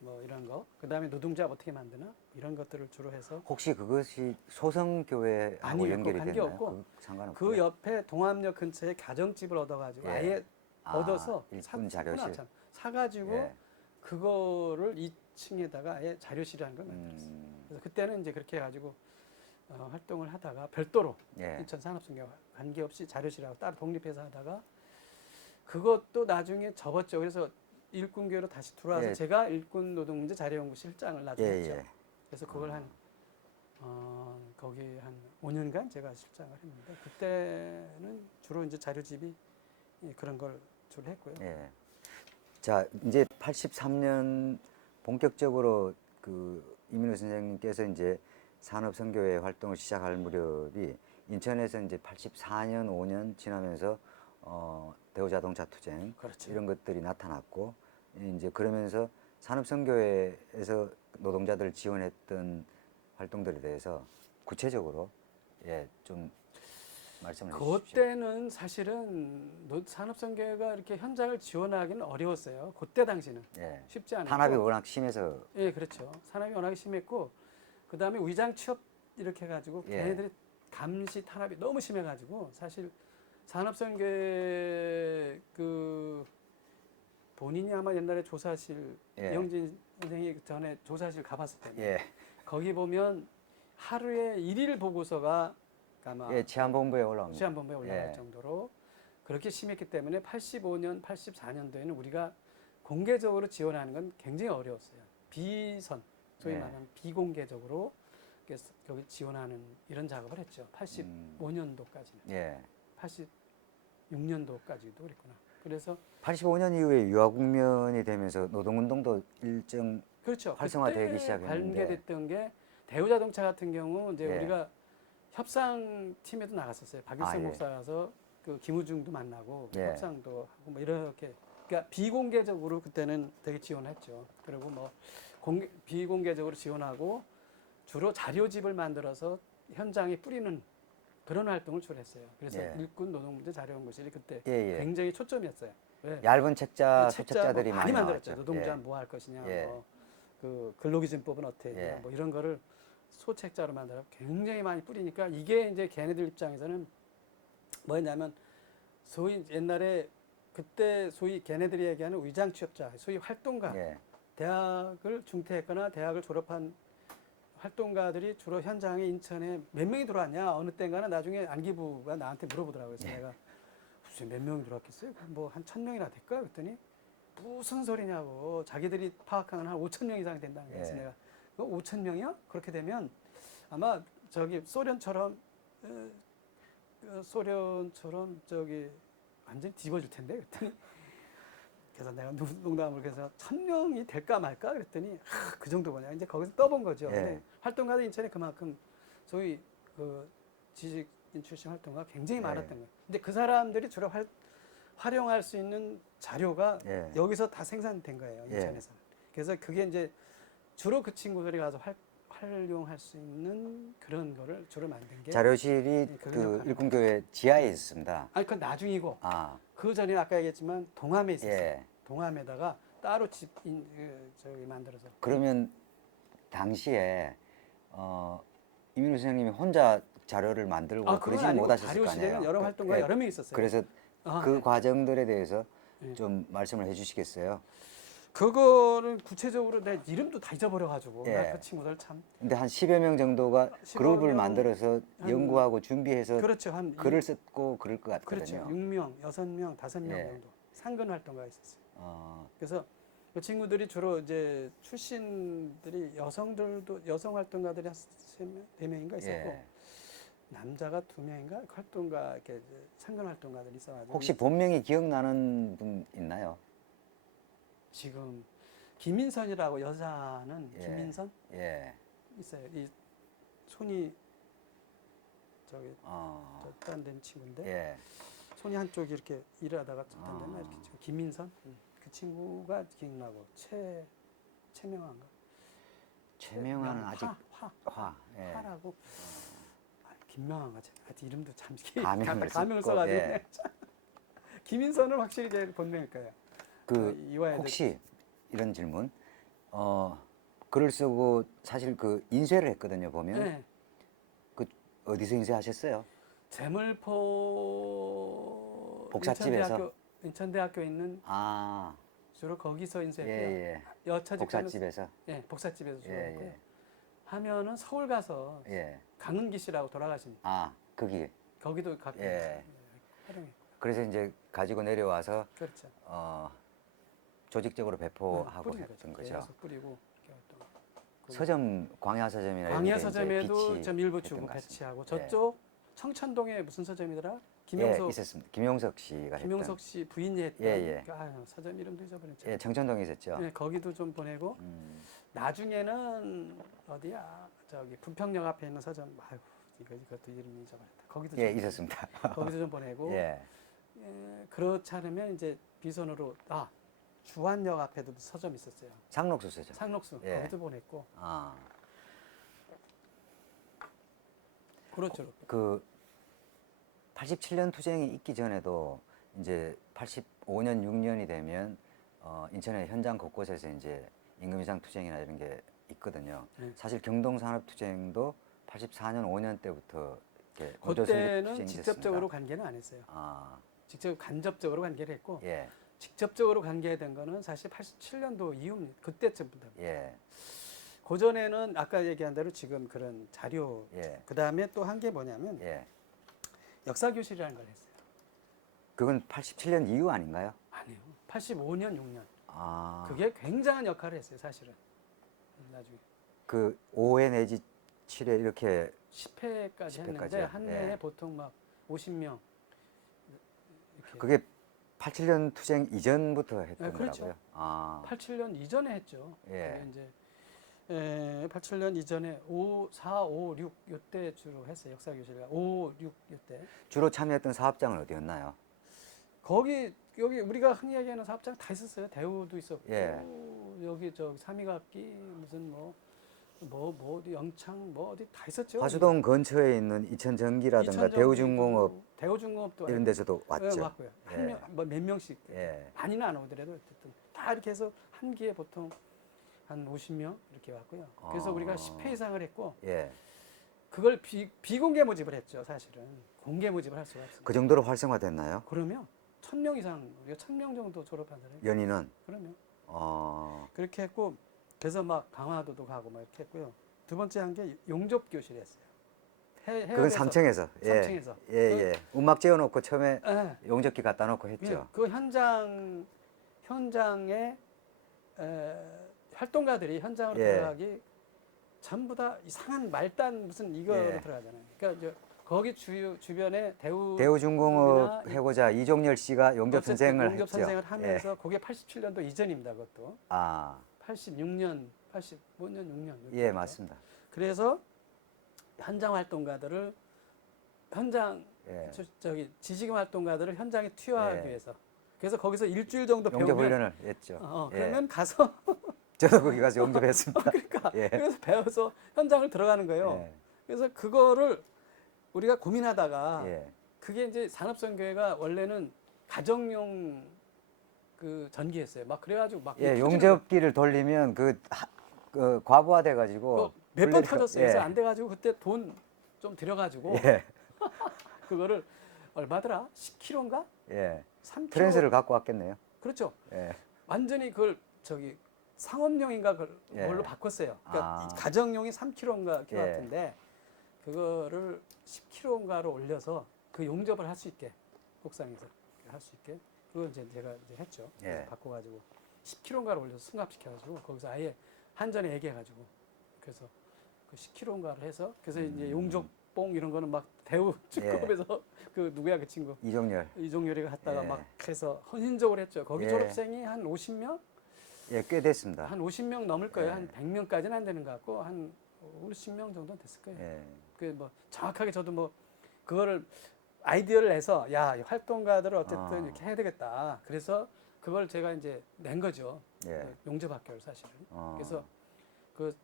뭐 이런 거, 그 다음에 노동자 어떻게 만드나 이런 것들을 주로 해서 혹시 그것이 소성교회하고 아니요, 연결이 그거 됐나요? 관계없고 그 상관없고요. 그 옆에 동암역 근처에 가정집을 얻어가지고 예. 아예 아, 얻어서 일꾼 자료실. 사가지고 예. 그거를 2층에다가 아예 자료실이라는 걸 만들었어요. 그래서 그때는 이제 그렇게 해가지고 활동을 하다가 별도로 예. 인천 산업선교 관계없이 자료실하고 따로 독립해서 하다가 그것도 나중에 접었죠. 그래서 일꾼교회로 다시 들어와서 예. 제가 일꾼 노동문제 자료연구실장을 나중에 예, 했죠. 예. 그래서 그걸 한 거기 한 5년간 제가 실장을 했는데 그때는 주로 이제 자료집이 그런 걸 주로 했고요. 예. 자, 이제 83년 본격적으로 그 이민우 선생님께서 이제 산업선교회 활동을 시작할 무렵이 인천에서 이제 84년, 5년 지나면서 대우자동차 투쟁 그렇죠. 이런 것들이 나타났고 이제 그러면서 산업선교회에서 노동자들을 지원했던 활동들에 대해서 구체적으로 예, 좀 말씀을 해주십시오. 그때는 사실은 산업선교회가 이렇게 현장을 지원하기는 어려웠어요. 그때 당시는 예. 쉽지 않았고. 탄압이 워낙 심해서 예, 그렇죠. 산업이 워낙에 심했고 그 다음에 위장 취업 이렇게 해가지고 예. 걔네들이 감시 탄압이 너무 심해가지고 사실 산업선교회 그 본인이 아마 옛날에 조사실 예. 이영진 선생이 전에 조사실 가봤을 텐데 예, 거기 보면 하루에 일일 보고서가 아마 예, 치안본부에 올라옵니다. 시한본부에 올라갈 예. 정도로 그렇게 심했기 때문에 85년, 84년도에는 우리가 공개적으로 지원하는 건 굉장히 어려웠어요. 비선, 소위 예. 말하는 비공개적으로 그래서 여기 지원하는 이런 작업을 했죠. 85년도까지는. 예. 86년도까지도 그랬구나. 그래서 85년 이후에 유화국면이 되면서 노동운동도 일정 그렇죠. 활성화되기 그때 시작했는데. 관계됐던 게 대우자동차 같은 경우 이제 예. 우리가 협상팀에도 나갔었어요. 박일선 아, 예. 목사 가서 그 김우중도 만나고 예. 협상도 하고 뭐 이렇게 그러니까 비공개적으로 그때는 되게 지원했죠. 그리고 뭐 비공개적으로 지원하고 주로 자료집을 만들어서 현장에 뿌리는 그런 활동을 주로 했어요. 그래서 예. 일꾼 노동문제 자료연구실이 그때 예, 예. 굉장히 초점이었어요. 왜? 얇은 책자 책자 소책자들이 뭐 많이 만들었죠. 나왔죠. 노동자 예. 뭐 할 것이냐, 예. 뭐 그 근로기준법은 어떻게 해야 되냐, 예. 뭐 이런 거를 소책자로 만들어 굉장히 많이 뿌리니까 이게 이제 걔네들 입장에서는 뭐였냐면 소위 옛날에 그때 소위 걔네들이 얘기하는 위장 취업자, 소위 활동가, 예. 대학을 중퇴했거나 대학을 졸업한 활동가들이 주로 현장에 인천에 몇 명이 들어왔냐 어느 때인가는 나중에 안기부가 나한테 물어보더라고요. 그래서 예. 내가 무슨 몇 명이 들어왔겠어요? 뭐 한 1,000명이나 될까? 그랬더니 무슨 소리냐고 자기들이 파악한 건 한 5,000명 이상 된다는 거예요. 그래서 예. 내가 5,000명이요? 그렇게 되면 아마 저기 소련처럼 저기 완전히 뒤집어질 텐데 그랬더니 그래서 내가 농담을 그래서 1,000명이 될까 말까 그랬더니 그 정도거냐 이제 거기서 떠본 거죠. 예. 근데 활동가들 인천에 그만큼 소위 그 지식인 출신 활동가 굉장히 예. 많았던 거예요. 근데 그 사람들이 주로 활용할 수 있는 자료가 예. 여기서 다 생산된 거예요. 인천에서는. 그래서 그게 이제 주로 그 친구들이 가서 활용할 수 있는 그런 거를 주로 만든 게 자료실이 그런 그 역할을 일꾼교회 지하에 있습니다. 아니 그건 나중이고 아, 그 전에 아까 얘기했지만 동암에 있었어요. 예. 동암에다가 따로 저기 만들어서 그러면 당시에 이민우 선생님이 혼자 자료를 만들고 그건 그러지는 아니고 못하셨을 거 자료실에는 아니에요. 여러 활동가 예. 여러 명 있었어요. 그래서 그 과정들에 대해서 예. 좀 말씀을 해주시겠어요? 그거는 구체적으로 내 이름도 다 잊어버려가지고 예. 나 그 친구들 참 근데 한 10여 명 정도가 10여 그룹을 명, 만들어서 한- 연구하고 준비해서 그렇죠 한 글을 썼고 그럴 것 그렇죠 같거든요. 6명, 6명, 5명 예. 정도 상근 활동가가 있었어요. 어, 그래서 그 친구들이 주로 이제 출신들이 여성들도 여성 활동가들이 한 4명인가 있었고 예. 남자가 2명인가 활동가 이렇게 상근 활동가들이 있어가지고 혹시 본명이 기억나는 분 있나요? 지금 김인선이라고 여자는 예. 김인선 예. 있어요. 이 손이 저기 어. 딴된 친구인데 예. 손이 한쪽이 이렇게 일하다가 딴 데나 아. 이렇게 지금 김인선 그 친구가 기억나고 최명환가 최명환은 아직 화. 예. 화라고 김명환가 하여튼 이름도 참 가명을 가명을 썼고, 써가지고 예. 김인선은 확실히 이제 본명일 거예요. 그 이화여대 혹시 이런 질문 글을 쓰고 사실 그 인쇄를 했거든요 보면 네. 그 어디서 인쇄하셨어요? 재물포 복사집에서? 인천대학교에 있는 아, 주로 거기서 인쇄했고요. 예예. 여차집에서 복사집에서. 복사집에서 주로 예, 했고요. 예. 하면은 서울 가서 예. 강은기 씨라고 돌아가신 아, 거기. 거기도 가끔 예. 활용했고 그래서 이제 가지고 내려와서 그렇죠. 조직적으로 배포하고 뿌리는 했던 거죠. 거죠. 계속 뿌리고 이렇게 활동. 서점 광야 서점이나 이런 광야 데 이제 서점에도 비치 좀 일부 했던 주고 것 같습니다. 배치하고 예. 저쪽 청천동에 무슨 서점이더라? 예, 김용석 있었습니다. 김용석 씨가 김용석 씨 부인이 했던 예, 예. 서점 이름도 잊어버렸죠. 예, 청천동에 있었죠. 네, 거기도 좀 보내고 나중에는 어디야 저기 부평역 앞에 있는 서점 아이고 이것도 이름이 잊어버렸다. 거기도 예, 좀 있었습니다. 거기도 좀 보내고 예. 그렇지 않으면 이제 비선으로 주안역 앞에도 서점 있었어요. 상록수 서점. 상록수 예. 거기도 보냈고 아. 그렇죠. 그 87년 투쟁이 있기 전에도 이제 85년 6년이 되면 인천의 현장 곳곳에서 이제 임금위상 투쟁이나 이런 게 있거든요. 네. 사실 경동 산업 투쟁도 84년 5년 때부터 이렇게 노조 설립 그때는 투쟁이 직접적으로 됐습니다. 관계는 안 했어요. 아, 직접 간접적으로 관계를 했고 예, 직접적으로 관계된 거는 사실 87년도 이후입니다. 그때쯤부터. 예, 그 전에는 아까 얘기한 대로 지금 그런 자료 예, 그 다음에 또 한 게 뭐냐면 예. 역사교실이라는 걸 했어요. 그건 87년 이후 아닌가요? 아니요. 85년 6년. 아, 그게 굉장한 역할을 했어요. 사실은. 나중에. 그 5회 내지 7회 이렇게 10회까지 10회까지요? 했는데 한 해에 예. 보통 막 50명 이렇게. 그게 87년 투쟁 이전부터 했던 네, 그렇죠. 거라고요? 아, 87년 이전에 했죠. 예. 그게 이제 87년 이전에 4, 5, 6 이때 주로 했어요. 역사교실가 5, 6 이때. 주로 참여했던 사업장은 어디였나요? 거기 여기 우리가 흔히 얘기하는 사업장 다 있었어요. 대우도 있었고 예. 여기 저 삼위각기 무슨 뭐 어디 영창 뭐 어디 다 있었죠. 화수동 근처에 있는 이천전기라든가 이천전기도 대우중공업 대우중공업도 이런 데서도 왔죠. 예, 왔고요. 예. 몇 명씩 예. 많이는 안 오더라도 어쨌든 다 이렇게 해서 한 기에 보통 한 50명 이렇게 왔고요. 그래서 아. 우리가 10회 이상을 했고 예. 그걸 비공개 모집을 했죠. 사실은 공개 모집을 할 수가 없어요. 그 정도로 활성화됐나요? 그러면 1,000명 이상 우리가 1,000명 정도 졸업한 사람이 연인은? 그러면 어, 그렇게 했고 그래서 막 강화도도 가고 막 이렇게 했고요. 두 번째 한 게 용접 교실이었어요. 그건 3층에서. 예. 3층에서. 예, 예. 음악 재워놓고 처음에 예. 용접기 갖다 놓고 했죠. 그 현장에 활동가들이 현장으로 예. 들어가기 전부 다 이상한 말단 무슨 이거로 예. 들어가잖아요. 그러니까 이제 거기 주변에 대우중공업 해고자 이종열 씨가 용접 선생을 용접 했죠. 선생을 예. 하면서 그게 87년도 이전입니다. 그것도 아, 86년, 85년, 6년. 예, 맞습니다. 그래서 현장 활동가들을 예. 저기 지식인 활동가들을 현장에 투여하기 예. 위해서 그래서 거기서 일주일 정도 용접 배우면 훈련을 했죠. 예. 그러면 가서 저도 거기 가서 용접했습니다. 그러니까 예. 그래서 배워서 현장을 들어가는 거예요. 예. 그래서 그거를 우리가 고민하다가 예. 그게 이제 산업선교회가 원래는 가정용 그 전기였어요. 막 그래가지고 막 예, 터지는 용접기를 돌리면 그 과부하돼 가지고 몇 번 터졌어요. 그래서 안 돼가지고 그때 돈 좀 들여가지고 예. 그거를 얼마더라? 10kg인가? 예. 3kg. 트랜스를 갖고 왔겠네요. 그렇죠. 예. 완전히 그걸 저기 상업용인가 예. 그걸로 바꿨어요. 그러니까 아. 이 가정용이 3kg인가 예. 킬로와트인데 그거를 10kg인가로 올려서 그 용접을 할 수 있게 옥상에서 할 수 있게 그걸 이제 제가 이제 했죠. 예. 바꿔가지고 10kg인가를 올려서 승합시켜가지고 거기서 아예 한전에 얘기해가지고 그래서 그 10kg인가를 해서 그래서 이제 용접봉 이런 거는 막 대우 축구업에서 그 누구야 그 친구 이종열이가 갔다가 예. 막 해서 헌신적으로 했죠. 거기 예. 졸업생이 한 50명? 예, 꽤 됐습니다. 한 50명 넘을 거예요. 예. 한 100명까지는 안 되는 것 같고 한 50명 정도는 됐을 거예요. 예. 그 뭐 정확하게 저도 뭐 그거를 아이디어를 내서 야이 활동가들을 어쨌든 이렇게 해야 되겠다. 그래서 그걸 제가 이제 낸 거죠. 예. 그 용접학교를 사실은. 어. 그래서 그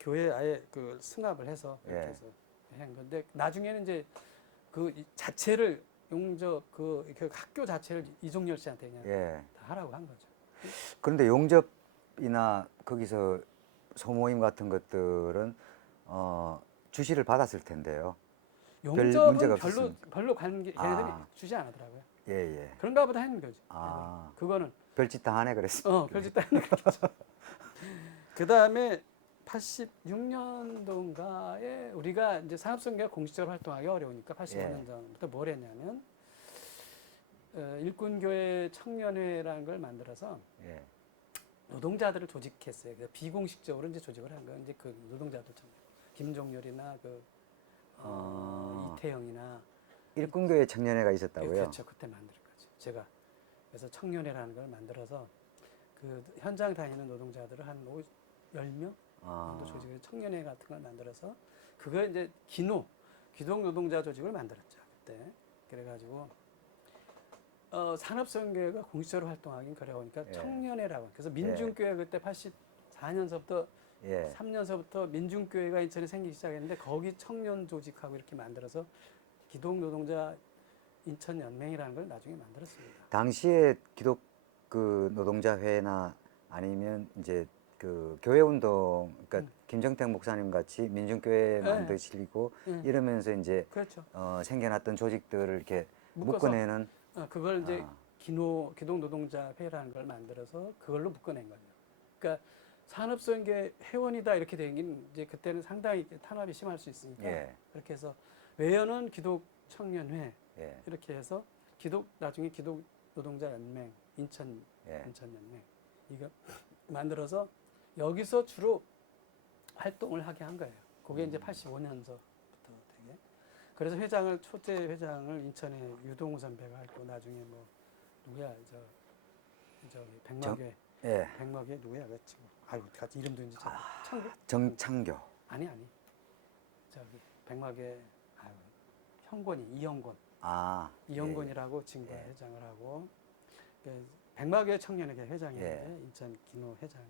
교회에 아예 그 승합을 해서 이렇게 예. 해서 한 건데 나중에는 이제 그 자체를 용접 그 학교 자체를 이종열 씨한테 그냥 예. 다 하라고 한 거죠. 그런데 용접이나 거기서 소모임 같은 것들은 주시를 받았을 텐데요. 별 용접은 문제가 별로 없었습니까? 별로 걔네들이 아. 주지 않았더라고요. 예, 예. 그런가 보다 했는 거죠. 아. 그거는 별짓 다 하네 그랬어. 별짓 다 했는 거죠. 그 다음에 86년도인가에 우리가 이제 산업선계가 공식적으로 활동하기 어려우니까 85년 전부터 뭘 했냐면 일꾼교회 청년회라는 걸 만들어서 예. 노동자들을 조직했어요. 그래서 비공식적으로 이제 조직을 한 거. 이제 그 노동자들 청 김종열이나 이태영이나 일꾼교회 청년회가 있었다고요? 그렇죠. 그때 만든 거죠. 제가 그래서 청년회라는 걸 만들어서 그 현장 다니는 노동자들을 한 10명 정도 조직을 청년회 같은 걸 만들어서 그걸 이제 기동 노동자 조직을 만들었죠. 그때 그래가지고 산업선교회가 공식적으로 활동하긴 어려우니까 예. 청년회라고. 그래서 민중교회 그때 84년서부터 예. 3년서부터 민중교회가 인천에 생기기 시작했는데 거기 청년 조직하고 이렇게 만들어서 기동 노동자 인천 연맹이라는 걸 나중에 만들었습니다. 당시에 기독 그 노동자회나 아니면 이제 그 교회 운동, 그러니까 김정택 목사님 같이 민중교회 만드시고 이러면서 이제 그렇죠. 생겨났던 조직들을 이렇게 묶어서 묶어내는 그걸 이제 기동 노동자 회라는 걸 만들어서 그걸로 묶어낸 거죠. 그러니까 산업선계 회원이다 이렇게 된 게 이제 그때는 상당히 탄압이 심할 수 있으니까 예. 그렇게 해서 외연은 기독 청년회 예. 이렇게 해서 나중에 기독 노동자 연맹 인천 연맹 이거 만들어서 여기서 주로 활동을 하게 한 거예요. 그게 이제 85년서부터 되게. 그래서 초대 회장을 인천에 유동우 선배가 했고 나중에 뭐 누구야 저기 백막회 예. 백막회 누구야 그 친구. 아이고 같이 이름도 이제 창구. 정창교. 아니 저기 백막회 형권이 이영권. 이영권이라고 친구가 회장을 하고 백막회 청년회계 회장이었는데 인천 기노 회장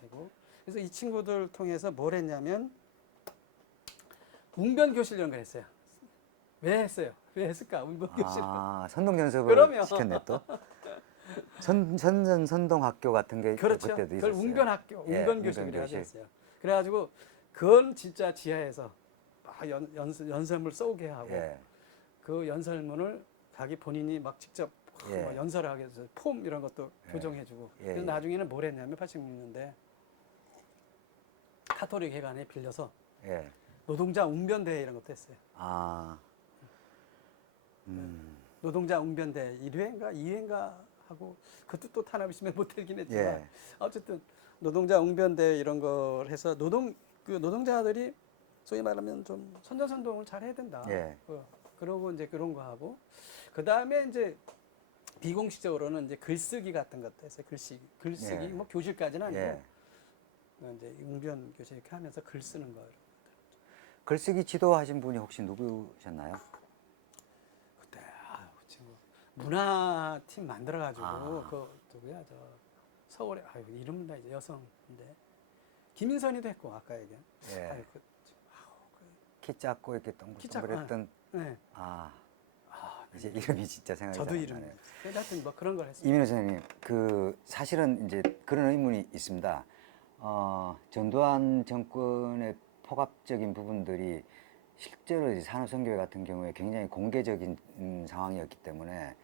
되고 그래서 이 친구들 통해서 뭘 했냐면 웅변 교실 이런 걸 했어요. 왜 했어요? 왜 했을까? 웅변 교실. 선동연습을 그럼요. 시켰네 또. 선동학교 같은 게 그렇죠. 그때도 그걸 있었어요. 웅변학교, 예, 웅변교실이라고 웅변교실. 했어요. 그래가지고 그건 진짜 지하에서 연설문 쏘게 하고 그 연설문을 자기 본인이 막 직접 뭐 연설하게 해서 폼 이런 것도 교정해주고 그래서 나중에는 뭘 했냐면 86년대 카톨릭 회관에 빌려서 노동자 웅변대회 이런 것도 했어요. 노동자 웅변대 1회인가 2회인가 하고 그것도 또 탄압이 심해 못하긴 했지만 어쨌든 노동자 웅변대 이런 걸 해서 노동자들이 소위 말하면 좀 선전선동을 잘 해야 된다. 그러고 이제 그런 거 하고 그 다음에 이제 비공식적으로는 이제 글쓰기 같은 것도 했어요. 글쓰기 뭐 교실까지는 아니고 이제 웅변 교실 이렇게 하면서 글 쓰는 거. 글쓰기 지도하신 분이 혹시 누구셨나요? 그때 친구 문화팀 만들어가지고 그 누구야 서울에 이름 나 이제 여성인데 김인선이도 했고 아까 얘기한. 키 작고 이렇게 동글동글했던. 이제 이름이 진짜 생각이 잘 안 나네요. 저도 이름. 하여튼 뭐 그런 걸 했어요. 이민호 선생님, 사실은 이제 그런 의문이 있습니다. 전두환 정권의 폭압적인 부분들이 실제로 이제 산업선교회 같은 경우에 굉장히 공개적인 상황이었기 때문에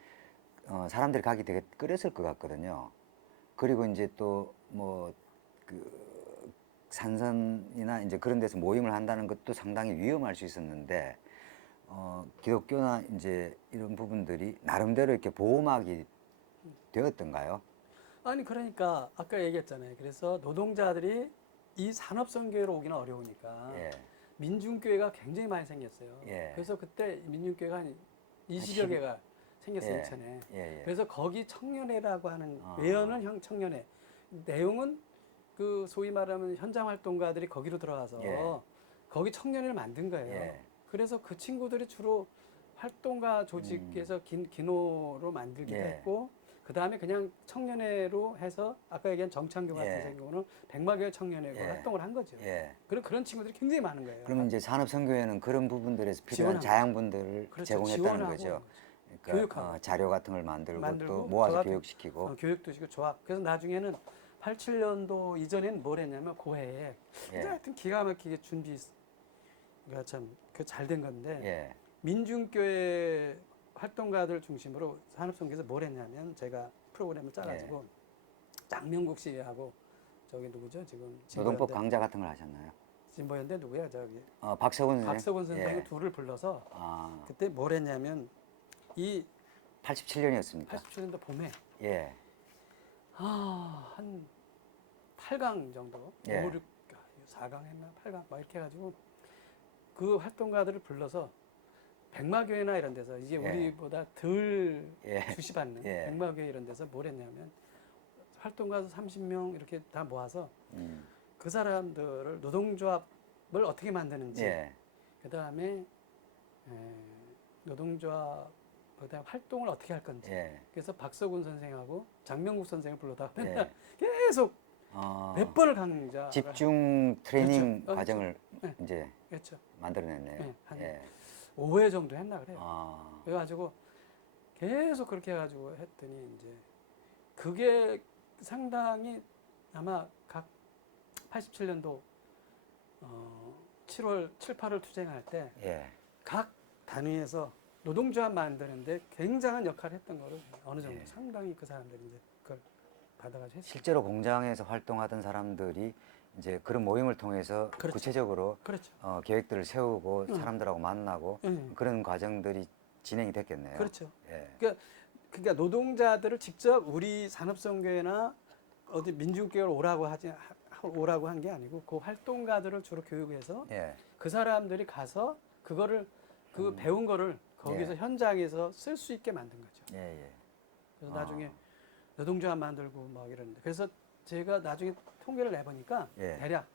사람들이 가기 되게 꺼렸을 것 같거든요. 그리고 이제 또 뭐 산선이나 이제 그런 데서 모임을 한다는 것도 상당히 위험할 수 있었는데 기독교나 이제 이런 부분들이 나름대로 이렇게 보호막이 되었던가요? 아니 그러니까 아까 얘기했잖아요. 그래서 노동자들이 이 산업선교회로 오기는 어려우니까 예. 민중교회가 굉장히 많이 생겼어요. 예. 그래서 그때 민중교회가 한 20여 10 개가 생겼어요, 예. 인천에. 예, 예. 그래서 거기 청년회라고 하는 아. 외연은 형 청년회. 내용은 그 소위 말하면 현장 활동가들이 거기로 들어가서 예. 거기 청년회를 만든 거예요. 예. 그래서 그 친구들이 주로 활동가 조직에서 기노로 만들기도 예. 했고 그 다음에 그냥 청년회로 해서 아까 얘기한 정창교 같은 예. 경우는 백마교회 청년회로 예. 활동을 한 거죠. 예. 그런 친구들이 굉장히 많은 거예요. 그러면 이제 산업선교회는 그런 부분들에서 필요한 지원하고. 자양분들을 그렇죠. 제공했다는 지원하고 거죠. 그러니까 교육하고. 자료 같은 걸 만들고, 만들고 또 모아서 조합- 교육시키고. 교육도 시고 조합. 그래서 나중에는 87년도 이전에는 뭘 했냐면 고해에 예. 하여튼 기가 막히게 준비가 참 그 잘 된 건데 예. 민중교회 활동가들 중심으로 산업선교에서 뭘 했냐면 제가 프로그램을 짜가지고 예. 장명국 씨하고 저기 누구죠 지금 노동법 강좌 같은 걸 하셨나요? 진보연대 누구야 저기 박석원 선생. 박석원 선생님 예. 둘을 불러서 아, 그때 뭘 했냐면 이 87년이었습니까? 87년도 봄에 예. 한 8강 정도, 예. 5, 6, 4강 했나 8강 막 이렇게 해가지고 그 활동가들을 불러서 백마교회나 이런 데서 이제 예. 우리보다 덜 예. 주시받는 예. 백마교회 이런 데서 뭘 했냐면 활동가 30명 이렇게 다 모아서 음. 그 사람들을 노동조합을 어떻게 만드는지 예. 그 다음에 노동조합 그다음 활동을 어떻게 할 건지 예. 그래서 박서군 선생하고 장명국 선생을 불러다가 예. 맨날 계속 어, 몇 번을 강좌 집중 트레이닝 그렇죠. 과정을 네. 이제 그렇죠. 만들어냈네요. 네, 한 예. 5회 정도 했나 그래요. 아, 그래가지고 계속 그렇게 해가지고 했더니 이제 그게 상당히 아마 각 87년도 7월 7, 8월 투쟁할 때 예. 각 단위에서 노동조합 만드는데 굉장한 역할을 했던 거를 어느 정도 예. 상당히 그 사람들이 이제 그걸 받아가지고 했어요. 실제로 공장에서 활동하던 사람들이 이제 그런 모임을 통해서 그렇죠. 구체적으로 그렇죠. 계획들을 세우고 응. 사람들하고 만나고 응. 그런 과정들이 진행이 됐겠네요. 그렇죠. 예. 그러니까 노동자들을 직접 우리 산업선교회나 어디 민중교회로 오라고 한 게 아니고 그 활동가들을 주로 교육해서 예. 그 사람들이 가서 그거를 배운 거를 거기서 예. 현장에서 쓸 수 있게 만든 거죠. 예. 예. 그래서 아. 나중에 노동조합 만들고 막 이러는데 그래서 제가 나중에 통계를 내보니까 예. 대략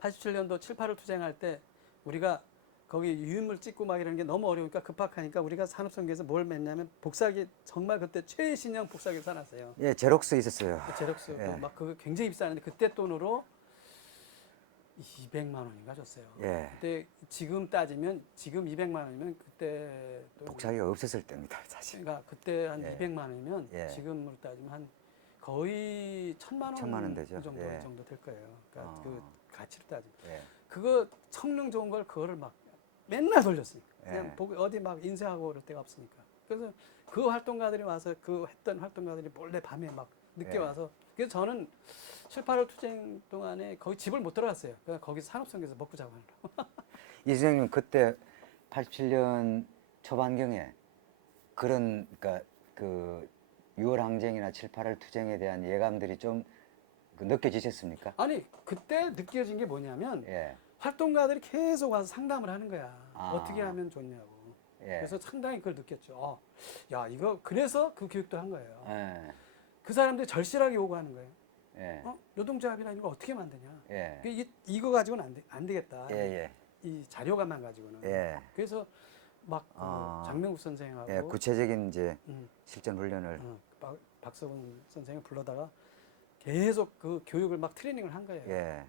87년도 7, 8월 투쟁할 때 우리가 거기 유인물 찍고 막 이러는 게 너무 어려우니까 급박하니까 우리가 산업선교에서 뭘 맸냐면 복사기 정말 그때 최신형 복사기를 사놨어요. 예, 제록스 있었어요. 제럭스 예. 막 그거 굉장히 비쌌는데 그때 돈으로 200만 원인가 줬어요. 예. 그때 지금 따지면 지금 200만 원이면 그때 또 복사기가 없었을 때입니다, 사실. 그러니까 그때 한 예. 200만 원이면 예. 지금으로 따지면 한 거의 1,000만 원 되죠. 정도 예. 정도 될 거예요. 그러니까 그 가치로 따지면 예. 그거 성능 좋은 걸 그거를 막 맨날 돌렸으니까 그냥 예. 어디 막 인쇄하고 그럴 데가 없으니까 그래서 그 활동가들이 와서 그 했던 활동가들이 몰래 밤에 막 늦게 예. 와서 그래서 저는 7, 8월 투쟁 동안에 거기 집을 못 들어갔어요. 그냥 거기서 산업선교에서 먹고 자고 하느라. 이 선생님 그때 87년 초반경에 그런 그러니까 그 6월 항쟁이나 7, 8월 투쟁에 대한 예감들이 좀 느껴지셨습니까? 아니 그때 느껴진 게 뭐냐면 예. 활동가들이 계속 와서 상담을 하는 거야. 아. 어떻게 하면 좋냐고. 예. 그래서 상당히 그걸 느꼈죠. 야 이거 그래서 그 교육도 한 거예요. 예. 그 사람들이 절실하게 요구하는 거예요. 예. 노동조합이라는 걸 어떻게 만드냐. 예. 이거 가지고는 안 되겠다. 예. 예. 이 자료가만 가지고는. 예. 그래서 막 아. 장명국 선생하고 예. 구체적인 이제 음, 실전 훈련을 박서훈 선생을 불러다가 계속 그 교육을 막 트레이닝을 한 거예요. 예.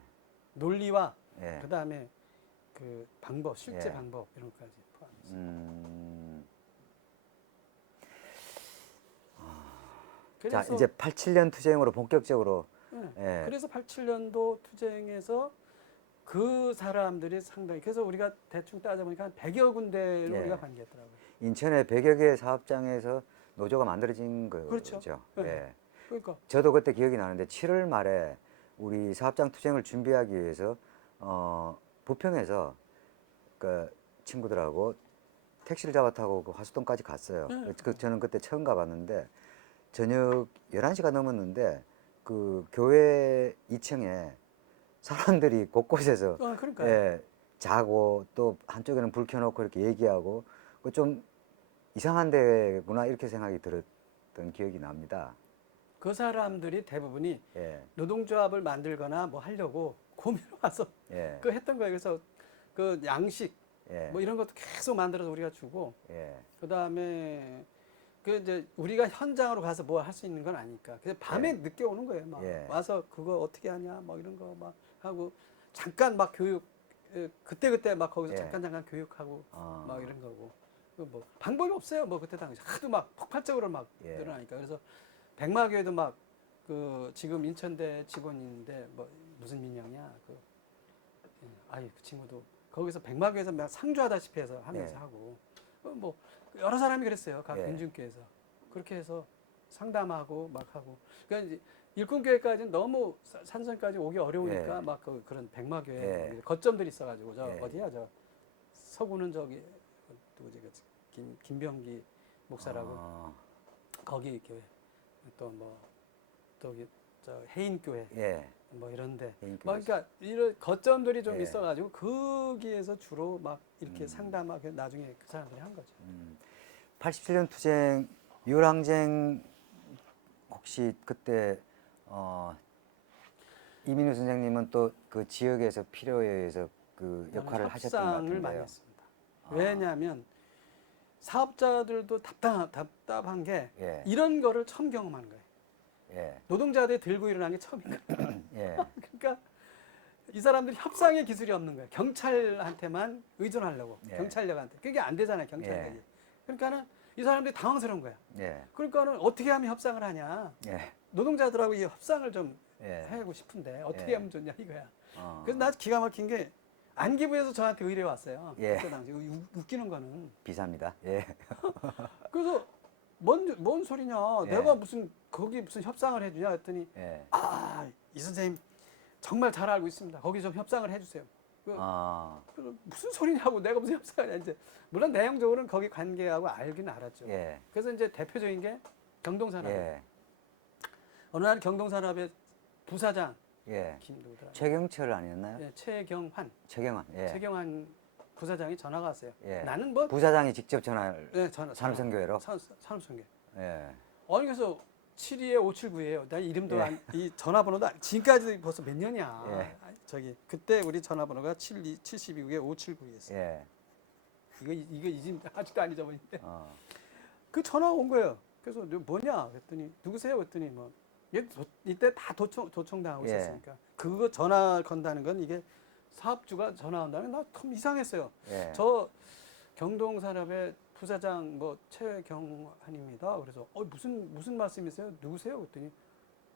논리와 예. 그 다음에 그 방법, 실제 예. 방법 이런 것까지 포함해서. 자, 그래서, 이제 87년 투쟁으로 본격적으로 예. 예. 그래서 87년도 투쟁에서 그 사람들이 상당히 그래서 우리가 대충 따져보니까 한 100여 군데를 예. 우리가 관계했더라고요. 인천의 100여 개 사업장에서 노조가 만들어진 거죠. 그렇죠. 네. 예. 그러니까 저도 그때 기억이 나는데 7월 말에 우리 사업장 투쟁을 준비하기 위해서 부평에서 그 친구들하고 택시를 잡아 타고 그 화수동까지 갔어요. 네. 저는 그때 처음 가봤는데 저녁 11시가 넘었는데 그 교회 2층에 사람들이 곳곳에서 그러니까 예, 자고 또 한쪽에는 불 켜놓고 이렇게 얘기하고 그 좀 이상한 데구나 이렇게 생각이 들었던 기억이 납니다. 그 사람들이 대부분이 예, 노동조합을 만들거나 뭐 하려고 고민을 와서 예, 그 했던 거예요. 그래서 그 양식 예, 뭐 이런 것도 계속 만들어서 우리가 주고 예, 그 다음에 그 이제 우리가 현장으로 가서 뭐 할 수 있는 건 아니까 그래서 밤에 예. 늦게 오는 거예요. 막 예. 와서 그거 어떻게 하냐 뭐 이런 거 막 하고 잠깐 막 교육 그때 막 거기서 예. 잠깐 교육하고 어, 막 이런 거고 뭐 방법이 없어요. 뭐 그때 당시 하도 막 폭발적으로 막 예. 늘어나니까 그래서 백마교회도 막 그 지금 인천대 직원인데 뭐 무슨 민영이야 그 아이 그 친구도 거기서 백마교회에서 막 상주하다시피 해서 하면서 예. 하고 뭐 여러 사람이 그랬어요. 각 예. 민중교회에서 그렇게 해서 상담하고 막 하고 그러니까 이제 일꾼교회까지는 너무 산성까지 오기 어려우니까 예. 막 그런 백마교회 예. 뭐 거점들이 있어가지고 저 예. 어디야 저 서구는 저기 누구지 그 김병기 목사라고 어, 거기 교회 또 뭐 저기 저 해인교회 예, 뭐 이런데 개인교회에서. 뭐 그러니까 이런 거점들이 좀 예. 있어가지고 거기에서 주로 막 이렇게 상담하고 나중에 그 사람들이 한 거죠. 87년 투쟁 유랑쟁 혹시 그때 이민우 선생님은 또 그 지역에서 필요에 의해서 그 역할을 하셨던 것 협상을 많이 같은데요. 했습니다. 왜냐하면 사업자들도 답답한 게 예, 이런 거를 처음 경험하는 거예요. 예, 노동자들이 들고 일어난 게 처음인 거예요. 예, 그러니까 이 사람들이 협상의 기술이 없는 거예요. 경찰한테만 의존하려고 예. 경찰력한테 그게 안 되잖아요. 경찰력이. 예. 그러니까는 이 사람들이 당황스러운 거야. 예, 그러니까는 어떻게 하면 협상을 하냐. 예, 노동자들하고 이 협상을 좀 예. 하고 싶은데 어떻게 예. 하면 좋냐 이거야. 어, 그래서 나 기가 막힌 게 안기부에서 저한테 의뢰 왔어요. 예. 그때 당시 웃기는 거는. 비사입니다. 예, 그래서 뭔 소리냐. 예. 내가 무슨 거기 무슨 협상을 해주냐 했더니 예, 이 선생님 정말 잘 알고 있습니다. 거기 좀 협상을 해주세요. 아, 그래서 무슨 소리냐고 내가 무슨 협상을 해 이제 물론 내용적으로는 거기 관계하고 알긴 알았죠. 예, 그래서 이제 대표적인 게 경동산업. 예, 어느 날 경동산업의 부사장 예. 김누구더라? 최경철 아니었나요? 예, 최경환. 최경환. 예. 최경환 부사장이 전화가 왔어요. 예. 나는 뭐 부사장이 직접 전화를 예, 전화 산업선교회로. 산업선교. 예. 아니 그래서 72에 579예요. 나 이름도 예. 이 전화번호도 지금까지 벌써 몇 년이야. 예. 저기 그때 우리 전화번호가 72에 579였어요. 예. 이거 이집 아직도 안 잊어버리는데. 어. 그 전화 온 거예요. 그래서 너 뭐냐 그랬더니 누구세요 그랬더니 뭐 이때 다 도청당하고 예. 있었으니까 그거 전화 건다는 건 이게 사업주가 전화 온다는 나 참 이상했어요. 예. 저 경동산업의 부사장 뭐 최경환입니다. 그래서 무슨 말씀이세요? 누구세요? 그랬더니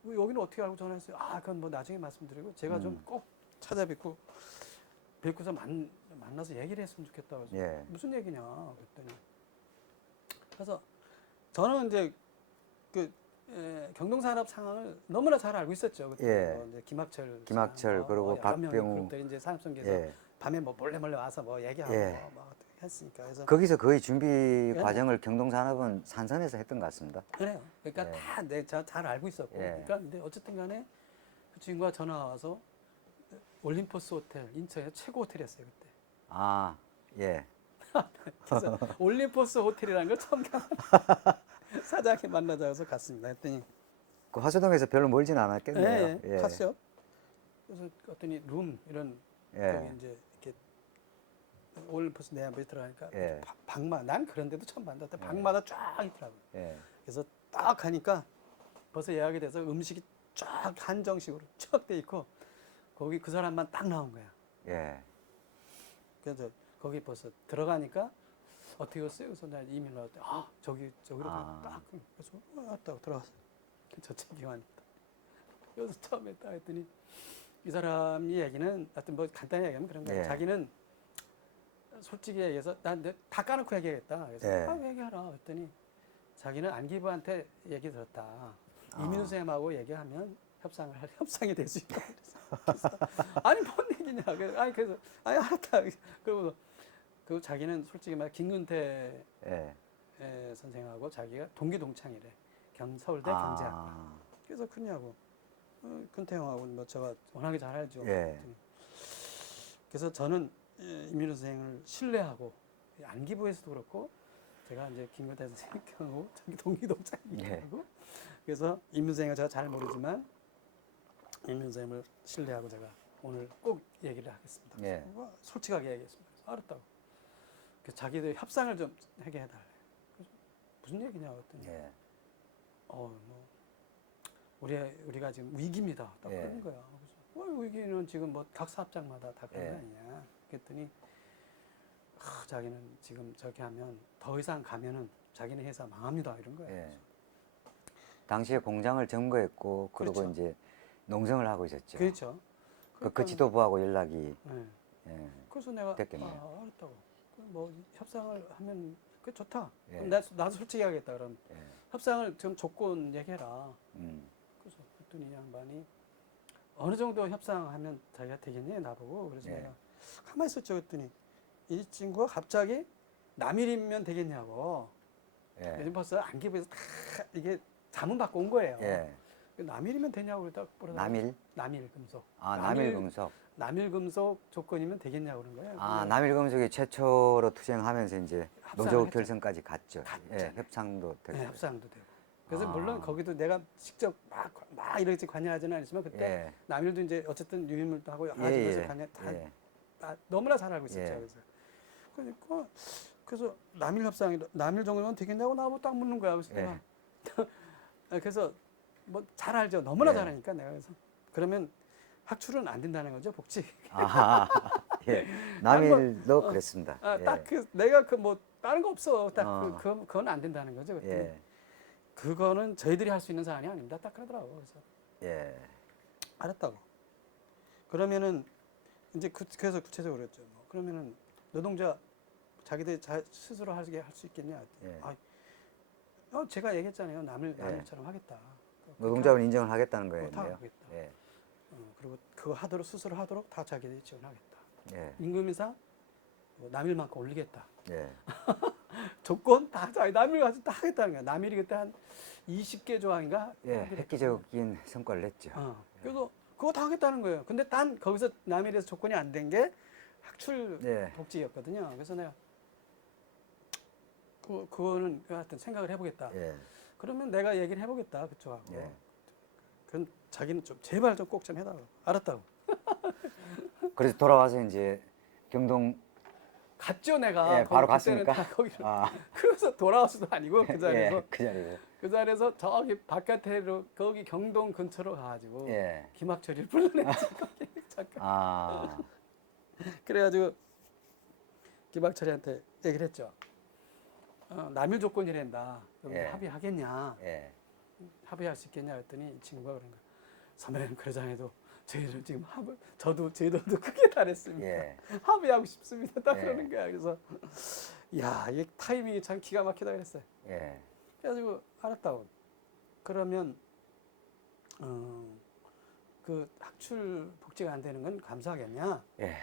여기는 어떻게 알고 전화했어요? 그건 뭐 나중에 말씀드리고 제가 좀 꼭 뵙고서 만나서 얘기를 했으면 좋겠다. 그래서 예. 무슨 얘기냐 그랬더니 그래서 저는 이제 경동산업 상황을 너무나 잘 알고 있었죠. 그때 예. 뭐 이제 김학철 그리고 여러 명의 박병우. 그룹들이 이제 산업선계에서 예. 밤에 뭐 몰래 와서 뭐 얘기하고 예. 뭐 어떻게 했으니까 그래서 거기서 거의 준비 과정을 경동산업은 산선에서 했던 것 같습니다. 그래요. 그러니까 예. 다 내가 잘 알고 있었고. 예. 그러니까 근데 어쨌든간에 그 친구가 전화 와서 올림포스 호텔 인천에 최고 호텔이었어요 그때. 아, 예. 그래서 올림포스 호텔이라는 걸 처음 사장이 만나자 해서 갔습니다. 했더니 그 화수동에서 별로 멀진 않았겠네요. 예, 갔어요. 그래서 갔더니 룸 이런 예. 거기 이제 이렇게 올림포스 내부에 들어가니까 예. 방마 난 그런 데도 처음 봤는데 방마다 쫙 있더라고요. 예. 그래서 딱 가니까 벌써 예약이 돼서 음식이 쫙 한정식으로 쫙 돼 있고 거기 그 사람만 딱 나온 거야. 예. 그래서 거기 벌써 들어가니까 어떻게 했어요? 그래서 나 이민 나올 때 저기로 딱 그래서 왔다고 들어갔어요. 저 최경환입니다. 여기서 처음에 딱 했더니 이 사람이 얘기는 하여튼 뭐 간단히 얘기하면 그런 거예요. 예. 자기는 솔직히 얘기해서 난 다 까놓고 얘기했다. 그래서 예. 얘기하라 했더니 자기는 안기부한테 얘기 들었다. 이민우 쌤하고 얘기하면 협상이 될 수 있다. 그래서 아니 뭔 얘기냐. 그래서 알았다. 그리고 자기는 솔직히 말 김근태 예. 선생하고 자기가 동기 동창이래. 서울대 경제학과. 아, 그래서 그냐고 근태형하고 뭐 제가 워낙에 잘 알죠. 예. 그래서 저는 이민우 선생을 신뢰하고 안기부에서도 그렇고 제가 이제 김교대 선생님하고 저기 동기동창이고 그래서 이민우 선생을 제가 잘 모르지만 이민우 선생을 신뢰하고 제가 오늘 꼭 얘기를 하겠습니다. 예. 솔직하게 얘기했습니다. 그래서 알았다고. 그래서 자기들 협상을 좀 하게 해달래. 그래서 무슨 얘기냐 그랬더니 예. 뭐 우리가 지금 위기입니다. 딱 예. 그런 거야. 그래서 위기는 지금 뭐 각 사업장마다 다 그런 예. 거 아니냐. 그랬더니 자기는 지금 저렇게 하면 더 이상 가면은 자기네 회사 망합니다. 이런 거야. 예. 당시에 공장을 점거했고 그리고 그렇죠. 이제 농성을 하고 있었죠. 그렇죠. 그 지도부하고 연락이 네. 예. 그래서 내가 됐겠네요. 알았다고. 뭐 협상을 하면 그 좋다. 예. 그럼 나도 솔직히 하겠다. 그럼 예. 협상을 좀 조건 얘기해라. 그래서 그랬더니 이 양반이 어느 정도 협상하면 자기가 되겠니? 나보고. 그래서 예. 내가 가만히 있었죠. 그랬더니 이 친구가 갑자기 남일이면 되겠냐고. 예. 요즘 벌써 안기부에서 다 이게 자문 받고 온 거예요. 예. 남일이면 되냐고 그러다 남일? 남일금속. 아, 남일금속. 남일금속 조건이면 되겠냐고 그런 거예요. 아, 근데 남일금속이 최초로 투쟁하면서 이제 협상을 노조 했죠. 결성까지 갔죠. 예, 갔잖아요. 협상도 됐고. 네, 협상도 되고. 그래서 아. 물론 거기도 내가 직접 막 이렇게 관여하지는 않지만 그때 예. 남일도 이제 어쨌든 유인물도 하고 아주 예, 그래서 예. 관여 다 예. 너무나 잘 알고 있었죠. 예. 그래서 남일 협상이 남일 정도면 되겠냐고 나보고 딱 묻는 거야. 그래서 예. 내가 그래서 뭐 잘 알죠. 너무나 예. 잘하니까 내가 그래서 그러면 학출은 안 된다는 거죠. 복지. 아, 예. 남일도 그랬습니다. 예. 딱 그 내가 그 뭐 다른 거 없어. 딱 어. 그건 안 된다는 거죠. 그랬더니 예. 그거는 저희들이 할 수 있는 사안이 아닙니다. 딱 그러더라고. 그래서 예. 알았다고. 그러면은 이제 그래서 구체적으로 그랬죠. 뭐 그러면은 노동자 자기들 스스로 할 수 있겠냐? 예. 제가 얘기했잖아요. 예. 남일처럼 하겠다. 노동자분 인정을 하겠다는 다 거였네요. 하겠다. 예. 그리고 그거 하도록 스스로 하도록 다 자기들이 지원하겠다. 예. 임금 인상 뭐 남일만큼 올리겠다. 예. 조건 다 남일 가서 다 하겠다는 거야. 남일이 그때 한 20개 조항인가? 예. 하기로 획기적인 성과를 냈죠. 그래서 그거 다 하겠다는 거예요. 근데 단 거기서 남일에서 조건이 안 된 게 학출 예. 복지였거든요. 그래서 내가 그거는 하여튼 생각을 해보겠다. 예. 그러면 내가 얘기를 해보겠다 그쪽하고. 예. 그럼 자기는 좀 제발 좀 꼭 좀 해달라고. 알았다고. 그래서 돌아와서 이제 경동 갔죠 내가. 예, 바로 그때는 갔습니까? 다 거기로. 아, 그래서 돌아와서도 아니고 그 자리에서 예, 그 자리에서. 그 자리에서 저기 바깥에로 거기 경동 근처로 가가지고 예. 김학철이를 불러냈지. 거기 잠깐. 아, 그래가지고 김학철이한테 얘기를 했죠. 남일 조건이란다. 그럼 예. 합의하겠냐? 예. 합의할 수 있겠냐 했더니 이 친구가 그런 거야. 선배님 그러자해도 저희를 지금 저도 제도도 크게 달했습니다. 예. 합의하고 싶습니다. 딱 예. 그러는 거야. 그래서 야, 이 타이밍이 참 기가 막히다 그랬어요. 예. 그래가지고 알았다고. 그러면 그 학출 복지가 안 되는 건 감수하겠냐? 예.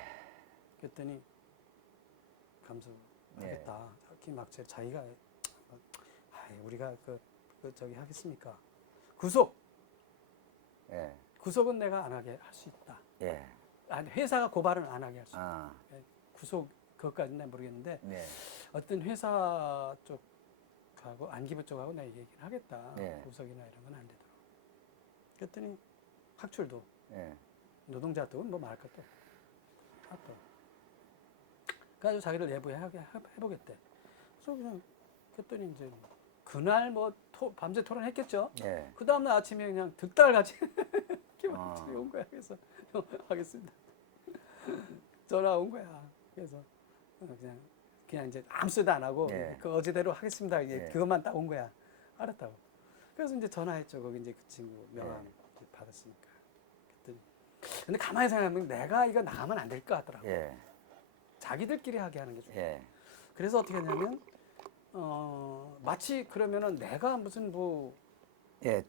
그랬더니 감수하겠다. 김학철 자기가 우리가 그 저기 하겠습니까? 구속. 예. 구속은 내가 안 하게 할 수 있다. 예. 아니 회사가 고발은 안 하게 할 수 있다. 아, 구속 그것까지는 모르겠는데 네. 어떤 회사 쪽하고 안기부 쪽하고 내가 얘기를 하겠다. 네. 구속이나 이런 건 안 되도록. 그랬더니 학출도 예. 노동자 쪽은 뭐 말할 것도 없고. 그래가지고 자기를 내부에 해보겠대. 그래서 그냥 그랬더니 이제 그날 뭐 밤새 토론했겠죠. 예. 그 다음날 아침에 그냥 득달 같이 김학철이 온 거야. 그래서 형 하겠습니다. 전화 온 거야. 그래서 그냥 이제 아무 소리도 안 하고 예. 그 어제대로 하겠습니다. 이제 예. 그것만 딱 온 거야. 알았다고. 그래서 이제 전화했죠. 거기 이제 그 친구 명함 이제 받았으니까. 그랬더니 근데 가만히 생각하면 내가 이거 나가면 안 될 것 같더라고. 예. 자기들끼리 하게 하는 게 좋아. 예. 그래서 어떻게 했냐면 마치 그러면은 내가 무슨 뭐 예.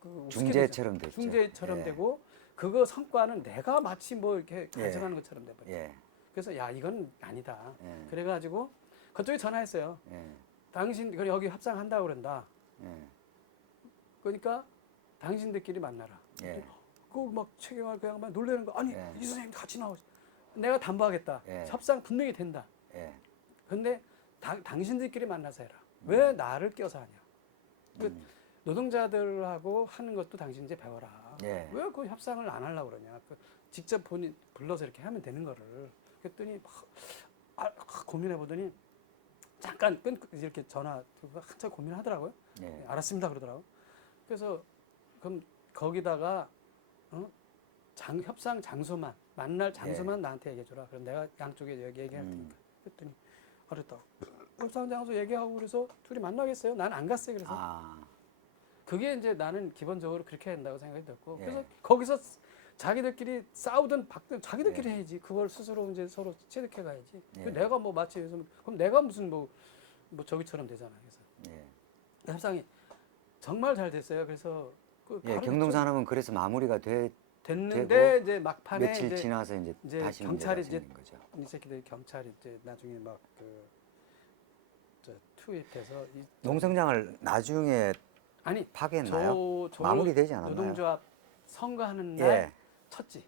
그 중재처럼 됐죠. 중재처럼 예. 되고 그거 성과는 내가 마치 뭐 이렇게 예. 가져가는 것처럼 돼버려. 예. 그래서 야 이건 아니다. 예. 그래가지고 그쪽에 전화했어요. 예. 당신 여기 협상한다고 그런다. 예. 그러니까 당신들끼리 만나라. 예. 그 막 최경환 그 양반 놀라는 거. 아니 예. 이 선생님 같이 나오시. 내가 담보하겠다. 예. 협상 분명히 된다. 예. 근데 당신들끼리 만나서 해라. 왜 나를 껴서 하냐. 그 노동자들하고 하는 것도 당신 이제 배워라. 예. 왜 그 협상을 안 하려고 그러냐. 그 직접 본인 불러서 이렇게 하면 되는 거를. 그랬더니 고민해 보더니 잠깐 끊고 이렇게 전화 한참 고민하더라고요. 예. 알았습니다 그러더라고. 그래서 그럼 거기다가 협상 장소만 만날 장소만 나한테 얘기해 줘라. 그럼 내가 양쪽에 얘기할 테니까. 그랬더니 알았다. 협상 장소 얘기하고 그래서 둘이 만나겠어요? 난 안 갔어요. 그래서 아. 그게 이제 나는 기본적으로 그렇게 해야 된다고 생각이 들었고 예. 그래서 거기서 자기들끼리 싸우든 박든 자기들끼리 해야지. 그걸 스스로 이제 서로 체득해 가야지. 예. 내가 뭐 마치 그래서 그럼 내가 무슨 뭐 저기처럼 되잖아. 그래서 예. 협상이 정말 잘 됐어요. 그래서 그 예, 바로 경동산업은 그래서 마무리가 됐는데 되고 이제 막판에 며칠 이제 지나서 이제 다시 경찰이 문제가 이제 생긴 거죠. 이 새끼들 경찰이 이제 나중에 막 투입해서 농성장을 나중에 아니 파괴했나요? 마무리되지 않았나요? 노동조합 선거하는 예. 날 쳤지.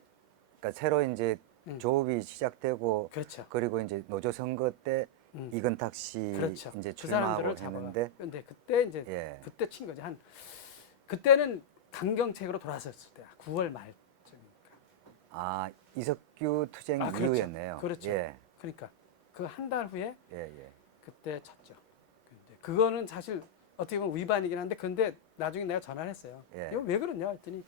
그러니까 새로 이제 음. 조업이 시작되고 그렇죠. 그리고 이제 노조 선거 때 이건탁 씨 그렇죠. 이제 그 사람들을 출마하고 잡아가. 했는데 근데 그때 이제 예. 그때 친 거지. 그때는 강경책으로 돌아섰을 때야. 9월 말쯤이니까. 아 이석규 투쟁 그렇죠. 이후였네요. 그렇죠. 예. 그러니까 그 한 달 후에 예, 예. 그때 쳤죠. 근데 그거는 사실 어떻게 보면 위반이긴 한데 근데 나중에 내가 전화를 했어요. 예. 이거 왜 그러냐 했더니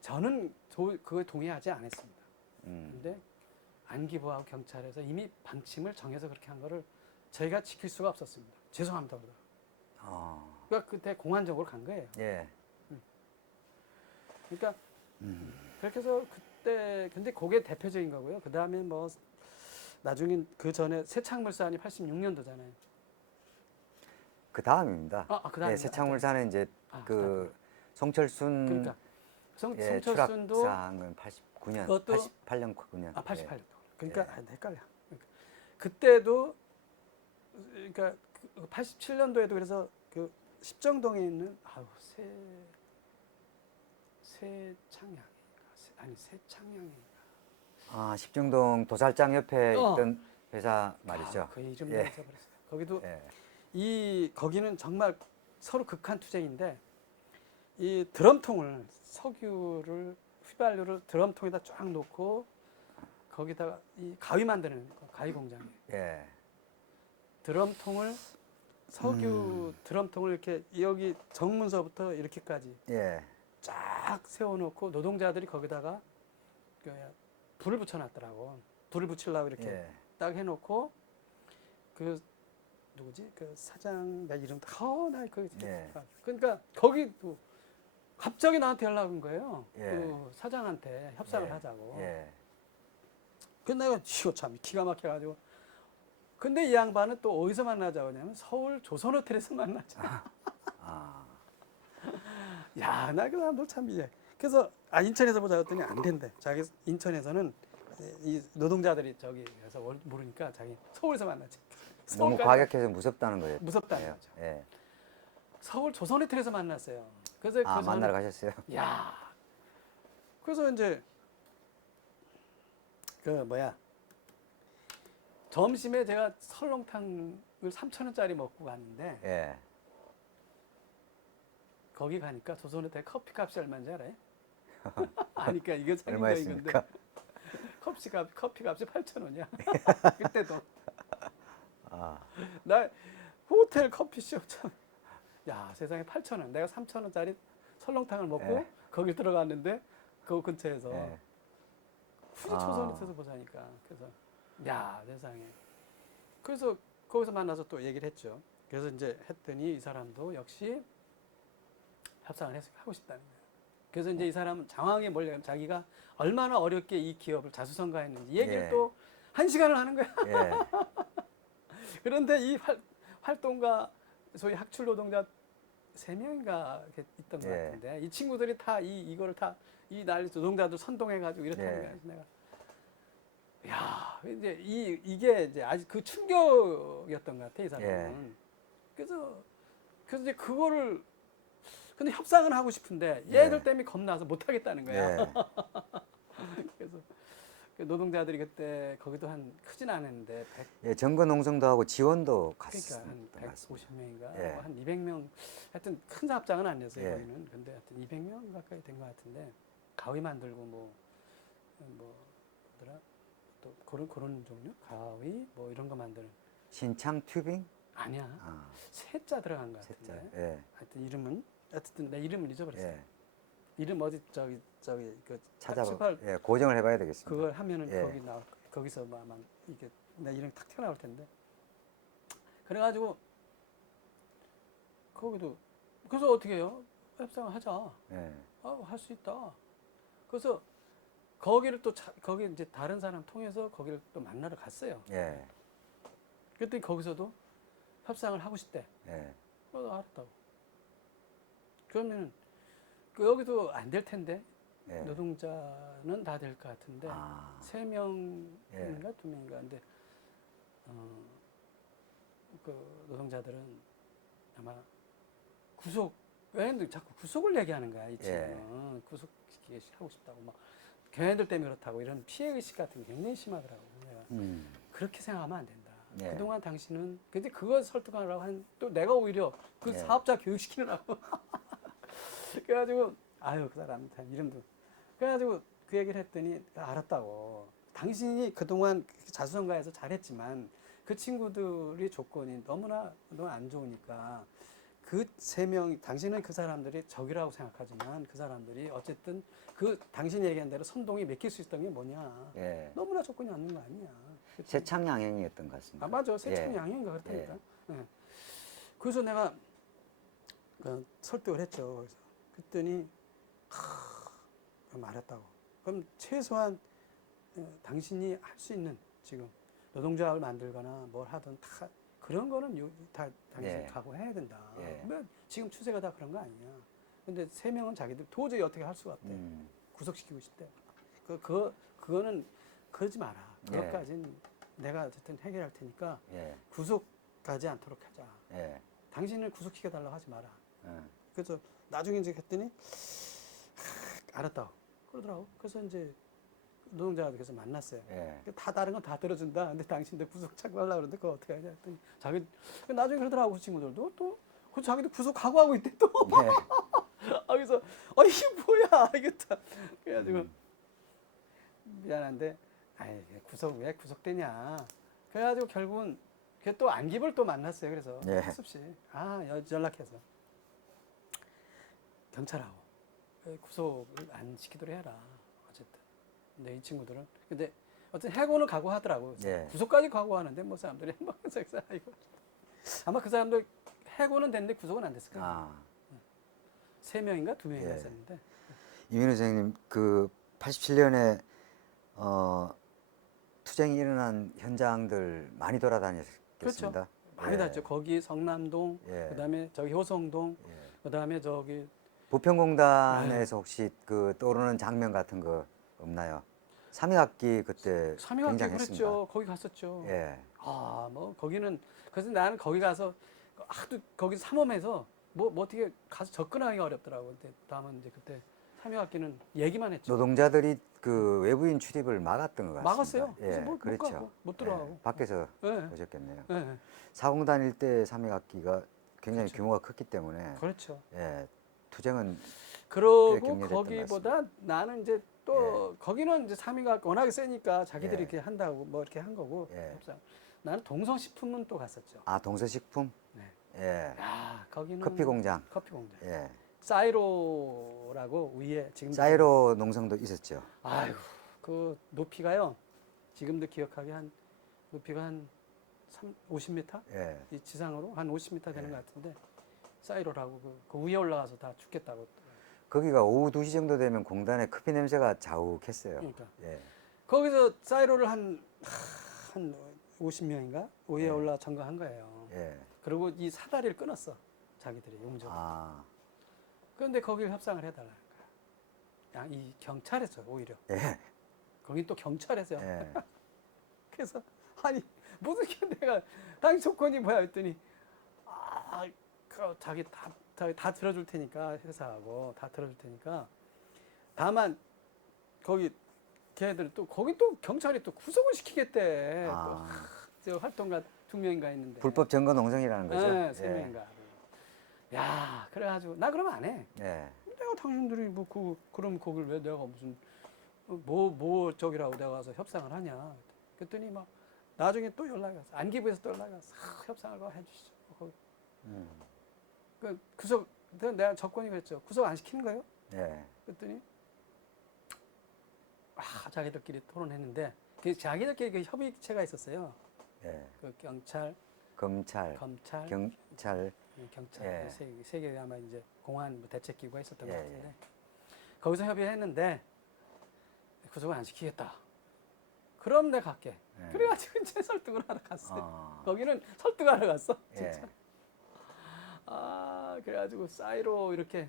저는 그거에 동의하지 않았습니다. 근데 안기부하고 경찰에서 이미 방침을 정해서 그렇게 한 거를 저희가 지킬 수가 없었습니다. 죄송합니다. 그러니까 그때 공안적으로 간 거예요. 예. 그러니까 그렇게 해서 그때 근데 그게 대표적인 거고요. 그 다음에 뭐 나중에 그 전에 새창물산이 86년도잖아요. 그 다음입니다. 그 다음에 예, 새창물산은 이제 그 송철순 그러니까 예, 송철순도 추락사한 건 89년, 그것도 88년 9년. 88년도. 그러니까 예. 헷갈려. 그러니까 그때도 그러니까 87년도에도 그래서 그 십정동에 있는 새창양인가. 아, 십정동 도살장 옆에 있던 회사 말이죠. 그 이름도 예. 잊어버렸어요. 거기도 예. 거기는 정말 서로 극한 투쟁인데 이 드럼통을 석유를 휘발유를 드럼통에다 쫙 놓고 거기다가 이 가위 만드는 가위 공장이에요. 예. 드럼통을 석유 드럼통을 이렇게 여기 정문서부터 이렇게까지 예. 쫙 세워놓고 노동자들이 거기다가 불을 붙여놨더라고. 불을 붙이려고 이렇게 예. 딱 해놓고 그 누구지? 그 사장 나 이름 나 그 예. 그러니까 거기도 갑자기 나한테 연락 온 거예요. 예. 그 사장한테 협상을 예. 하자고. 예. 근데 내가 이거 참 기가 막혀가지고. 근데 이 양반은 또 어디서 만나자고 하냐면 서울 조선호텔에서 만나자. 아. 야, 나 그 사람도 참 이제. 그래서 인천에서 보자 했더니 안 된대. 자기 인천에서는 이 노동자들이 저기 가서 모르니까 자기 서울에서 만나지. 너무 과격해서 무섭다는 거예요. 무섭다는 예. 거죠. 예. 서울 조선호텔에서 만났어요. 그래서 아, 만나러 가셨어요? 야. 그래서 이제 그 뭐야 점심에 제가 설렁탕을 3,000원짜리 먹고 갔는데 예. 거기 가니까 조선호텔 커피값이 얼마인지 알아요? 아니까 이거 얼마였습니까? 상징적인 건데 커피값이 8,000원이야. 그때도 아. 나 호텔 커피숍 참. 야 세상에 8,000원. 내가 3,000원짜리 설렁탕을 먹고 예. 거기 들어갔는데 그 근처에서 예. 굳이 조선호텔에서 보자니까. 그래서 야 세상에. 그래서 거기서 만나서 또 얘기를 했죠. 그래서 이제 했더니 이 사람도 역시 협상을 하고 싶다는 거예요. 그래서 이제 이 사람은 장황에 몰려 자기가 얼마나 어렵게 이 기업을 자수성가했는지 얘기를 예. 또 1시간을 하는 거야. 예. 그런데 이 활동가 소위 학출 노동자 3명인가 있던 것 예. 같은데 이 친구들이 다 이거를 다 이 난리 노동자들 선동해가지고 이렇다는 예. 거야. 그래서 내가 야 이제 이게 이제 아직 그 충격이었던 것 같아 이 사람은. 예. 그래서 이제 그거를 근데 협상은 하고 싶은데 예. 얘들 때문에 겁나서 못 하겠다는 거야. 예. 그래서 그 노동자들이 그때 거기도 한 크진 않았는데 100, 예, 정거 농성도 하고 지원도 그러니까 한 갔었던 것 같습니다. 150명인가 예. 한 200명 하여튼 큰 합장은 아니었어요. 예. 거기는. 근데 하여튼 200명 가까이 된 것 같은데 가위 만들고 뭐 뭐더라 또 그런 종류 가위 뭐 이런 거 만드는 신창 튜빙? 아니야. 아, 세자 들어간 것 셋자. 같은데. 예. 하여튼 이름은 어쨌든 내 이름을 잊어버렸어요. 예. 이름 어디 저기 그 찾아봐. 스팔 예, 고정을 해봐야 되겠습니다. 그걸 하면은 예. 거기 나올 거예요. 거기서 뭐 아마 이게 내 이름 탁 튀어나올 텐데. 그래가지고 거기도 그래서 어떻게 해요? 협상을 하자. 예. 할 수 있다. 그래서 거기를 또 거기 이제 다른 사람 통해서 거기를 또 만나러 갔어요. 예. 그랬더니 거기서도 협상을 하고 싶대. 예. 알았다고. 그러면 여기도 안 될 텐데 예. 노동자는 다 될 것 같은데 아. 3명인가 예. 2명인가 근데 그 노동자들은 아마 걔네들 자꾸 구속을 얘기하는 거야 이 친구는. 구속시키기 하고 싶다고 막 걔네들 때문에 그렇다고 이런 피해의식 같은 게 굉장히 심하더라고. 내가 그렇게 생각하면 안 된다. 예. 그동안 당신은 근데 그걸 설득하려고 한 또 내가 오히려 그 예. 사업자 교육시키느라고 그래가지고 아유 그 사람 참 이름도 그래가지고 그 얘기를 했더니 알았다고. 당신이 그동안 자수성가해서 잘했지만 그 친구들이 조건이 너무 안 좋으니까 그 3명 당신은 그 사람들이 적이라고 생각하지만 그 사람들이 어쨌든 그 당신이 얘기한 대로 선동이 맥힐 수 있었던 게 뭐냐. 예. 너무나 조건이 안 맞는 거 아니냐. 세창 양행이었던 것 같습니다. 아 맞아. 세창 예. 양인가 그렇다니까. 예. 그래서 내가 설득을 했죠. 그래서 그랬더니 말했다고. 그럼 최소한 당신이 할 수 있는 지금 노동조합을 만들거나 뭘 하든 다 그런 거는 다 당신이 예. 각오해야 된다. 예. 뭐 지금 추세가 다 그런 거 아니냐. 근데 3명은 자기들 도저히 어떻게 할 수가 없대. 구속시키고 싶대. 그거는 그러지 마라. 예. 그것까지는 내가 어쨌든 해결할 테니까 예. 구속하지 않도록 하자. 예. 당신을 구속시켜 달라고 하지 마라. 예. 그래서 나중에 이제 했더니 알았다. 그러더라고. 그래서 이제 노동자가 그래서 만났어요. 예. 다 다른 건 다 들어준다. 근데 당신들 구속 착오하려고 그러는데 그거 어떻게 하냐 했더니 자기 나중에 그러더라고. 그 친구들도 또 그 자기도 구속 각오하고 있대 또. 예. 그래서 이게 뭐야 이게 다 그래가지고 미안한데 왜 구속되냐. 그래가지고 결국은 걔 또 안기부를 또 만났어요. 그래서 예. 습시 연락해서 경찰하고 구속을 안 시키도록 해라. 어쨌든 근데 이 친구들은 근데 어쨌든 해고는 각오하더라고. 예. 구속까지 각오하는데 뭐 사람들이 막 이거 아마 그 사람들 해고는 됐는데 구속은 안 됐을 거예요. 아. 3명인가 2명인가 예. 했었는데 이민우 선생님 그 87년에 투쟁이 일어난 현장들 많이 돌아다녔겠습니다. 그렇죠. 많이 다녔죠. 거기 성남동, 예. 그다음에 저기 효성동, 예. 그다음에 저기 부평공단에서 혹시 그 떠오르는 장면 같은 거 없나요? 3.2학기 그때 삼위학기 굉장했습니다. 그랬죠. 거기 갔었죠. 예. 뭐 거기는 그래서 나는 거기 가서 하도 거기 삼엄해서 뭐 어떻게 가서 접근하기가 어렵더라고. 근데 다음은 이제 그때 3.2학기는 얘기만 했죠. 노동자들이 그 외부인 출입을 막았던 것 같습니다. 막았어요. 그래서 못 그렇죠. 가고, 못 들어가고. 예, 밖에서 네. 오셨겠네요. 네. 사공단 일대 3.2학기가 굉장히 그렇죠. 규모가 컸기 때문에 그렇죠. 예, 투쟁은 그러고 격렬했던 거기보다 나는 이제 또 거기는 이제 3위가 워낙에 세니까 자기들이 예. 이렇게 한다고 뭐 이렇게 한 거고. 예. 협상. 나는 동성식품은 또 갔었죠. 동서식품, 네. 예, 야, 거기는 커피 공장, 커피 공장. 예, 사이로라고 위에 지금 사이로 농성도 있었죠. 아이고 그 높이가요. 지금도 기억하게 한 높이가 한 50m? 예, 이 지상으로 한 50m 되는 예. 것 같은데 사이로라고 그 위에 올라가서 다 죽겠다고. 거기가 오후 2시 정도 되면 공단에 커피 냄새가 자욱했어요. 그러니까 예, 거기서 사이로를 한 50명인가 위에 예. 올라 점거한 거예요. 예, 그리고 이 사다리를 끊었어. 자기들이 용접. 그런데 거기를 협상을 해달라는 거야. 이 경찰에서 오히려. 예, 거긴 또 경찰에서. 예, 그래서 아니 무슨 내가 당신 조건이 뭐야 했더니 자기 다 다 들어줄 테니까 회사하고 다 들어줄 테니까 다만 거기 걔들 또 거기 또 경찰이 또 구속을 시키겠대. 아, 저 활동가 2명인가 있는데. 불법 증거 농성이라는 거죠. 네, 3명인가. 야, 그래가지고 나 그러면 안 해. 예. 내가 당신들이 뭐 그럼 거길 왜 내가 무슨 뭐 저기라고 내가 가서 협상을 하냐. 그랬더니 막 나중에 또 연락이 왔어. 안기부에서 또 연락이 왔어. 협상을 해주시죠. 거기. 음. 그 구속 내가 접근이 그랬죠. 구속 안 시키는 거예요? 예. 그랬더니 자기들끼리 토론했는데 그 자기들끼리 그 협의체가 있었어요. 예. 그 경찰, 검찰, 검찰, 경찰, 경찰 예. 세 개 아마 이제 공안 뭐 대책기구가 있었던 예, 것 같은데 거기서 협의했는데 구속을 안 시키겠다. 그럼 내가 갈게. 예. 그래가지고 이제 설득을 하러 갔어요. 어. 거기는 설득하러 갔어. 예. 진짜. 그래가지고 사이로 이렇게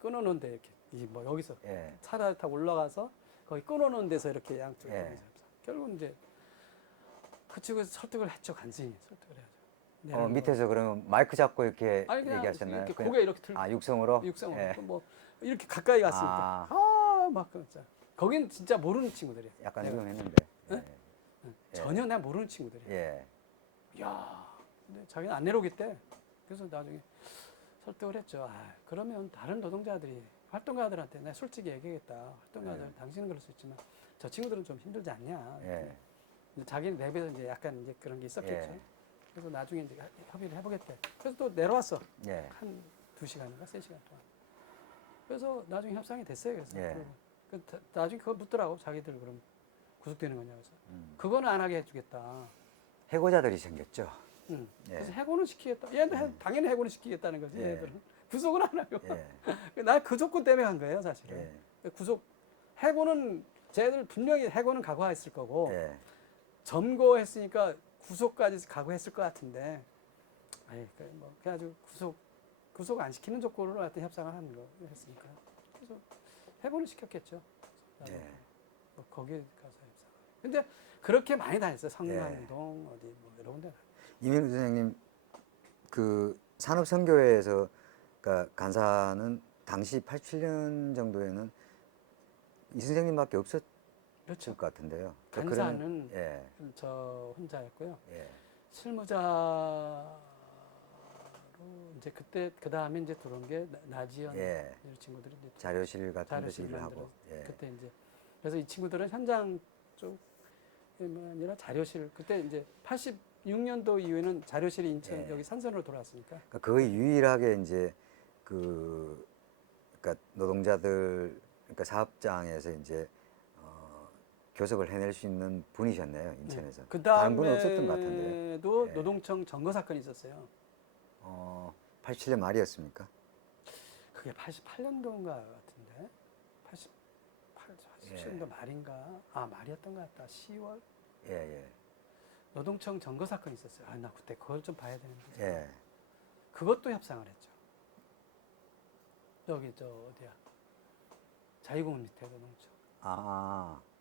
끊어놓은데 이렇게 뭐 여기서 예. 차를 타고 올라가서 거기 끊어놓은 데서 이렇게 양쪽 예. 거기서 결국 이제 그 측에서 설득을 했죠. 간신히 설득을 해야죠. 밑에서 그러면 마이크 잡고 이렇게 아니 그냥 얘기하셨나요? 이렇게 그냥- 고개 이렇게 들고 육성으로? 육성으로 예. 뭐 이렇게 가까이 갔으니까 막 그랬죠. 거긴 진짜 모르는 친구들이야. 약간 내가. 위험했는데. 네? 예. 전혀 내가 모르는 친구들이야. 예. 야, 근데 자기는 안 내려오겠대. 그래서 나중에 설득을 했죠. 그러면 다른 노동자들이 활동가들한테 내가 솔직히 얘기하겠다. 활동가들 당신은 그럴 수 있지만 저 친구들은 좀 힘들지 않냐. 예. 근데 자기는 내부에서 이제 약간 이제 그런 게 있었겠죠. 예. 그래서 나중에 이제 협의를 해보겠대. 그래서 또 내려왔어. 예. 한 2시간인가 3시간 동안. 그래서 나중에 협상이 됐어요. 그래서 예. 나중에 그거 묻더라고. 자기들 그럼 구속되는 거냐 그래서 그거는 안 하게 해주겠다. 해고자들이 생겼죠. 응. 예. 그래서 해고는 시키겠다. 얘도 당연히 해고는 시키겠다는 거지. 예. 얘들은 구속을 안 하고. 예. 나 그 조건 때문에 간 거예요, 사실은. 예. 해고는 쟤들 분명히 해고는 각오했을 거고 예. 점거했으니까 구속까지 각오했을 것 같은데. 그래가지고 구속 안 시키는 조건으로 하여튼 협상을 하는 거 했으니까. 그래서 해고는 시켰겠죠. 예. 뭐 거기에 가서 협상. 근데 그렇게 많이 다녔어요. 성남동 어디 뭐 여러 군데. 이민우 선생님 그 산업선교회에서 그러니까 간사는 당시 87년 정도에는 이 선생님밖에 없었을 그렇죠. 것 같은데요. 간사는 예. 저 혼자였고요. 예. 실무자로 이제 그때 그 다음에 이제 들어온 게 나지연 예. 이런 친구들이 이제 자료실 같은 데서 자료실 일을 하고. 만들어. 예. 그때 이제 그래서 이 친구들은 현장 쪽이 아니라 자료실 그때 이제 86년도 이후에는 자료실이 인천 예. 여기 산선으로 돌아왔으니까 그러니까 거의 유일하게 이제 그러니까 노동자들 그러니까 사업장에서 이제 교섭을 해낼 수 있는 분이셨네요, 인천에서. 그 다른 분은 없었던 것 같은데. 다음에도 예. 노동청 점거 사건이 있었어요. 87년 말이었습니까? 그게 88년도인가 같은데 87년도 말인가 말이었던 것 같다. 10월 예, 예. 노동청 점거 사건이 있었어요. 나 그때 그걸 좀 봐야 되는데 예. 그것도 협상을 했죠. 여기 저 어디야 자유공원 밑에 노동청.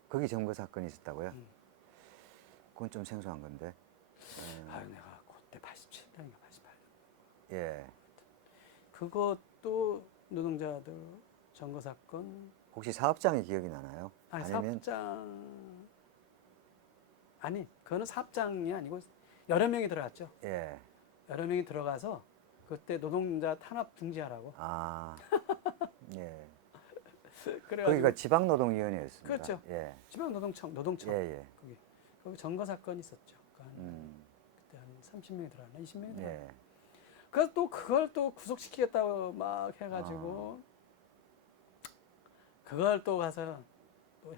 거기 점거 사건이 있었다고요? 음. 그건 좀 생소한 건데. 내가 그때 87년인가 88년. 예. 그것도 노동자들 점거 사건. 혹시 사업장이 기억이 나나요? 아니면 사업장 그거는 사업장이 아니고 여러 명이 들어갔죠. 예. 여러 명이 들어가서 그때 노동자 탄압 중지하라고. 예. 그래가지고 거기가 지방노동위원회였습니다. 그렇죠. 예. 지방노동청 예, 예. 거기 점거 사건이 있었죠. 그때 한 30명이 들어갔나 20명이 들어갔나. 예. 그래서 또 그걸 또 구속시키겠다고 막 해가지고 그걸 또 가서 또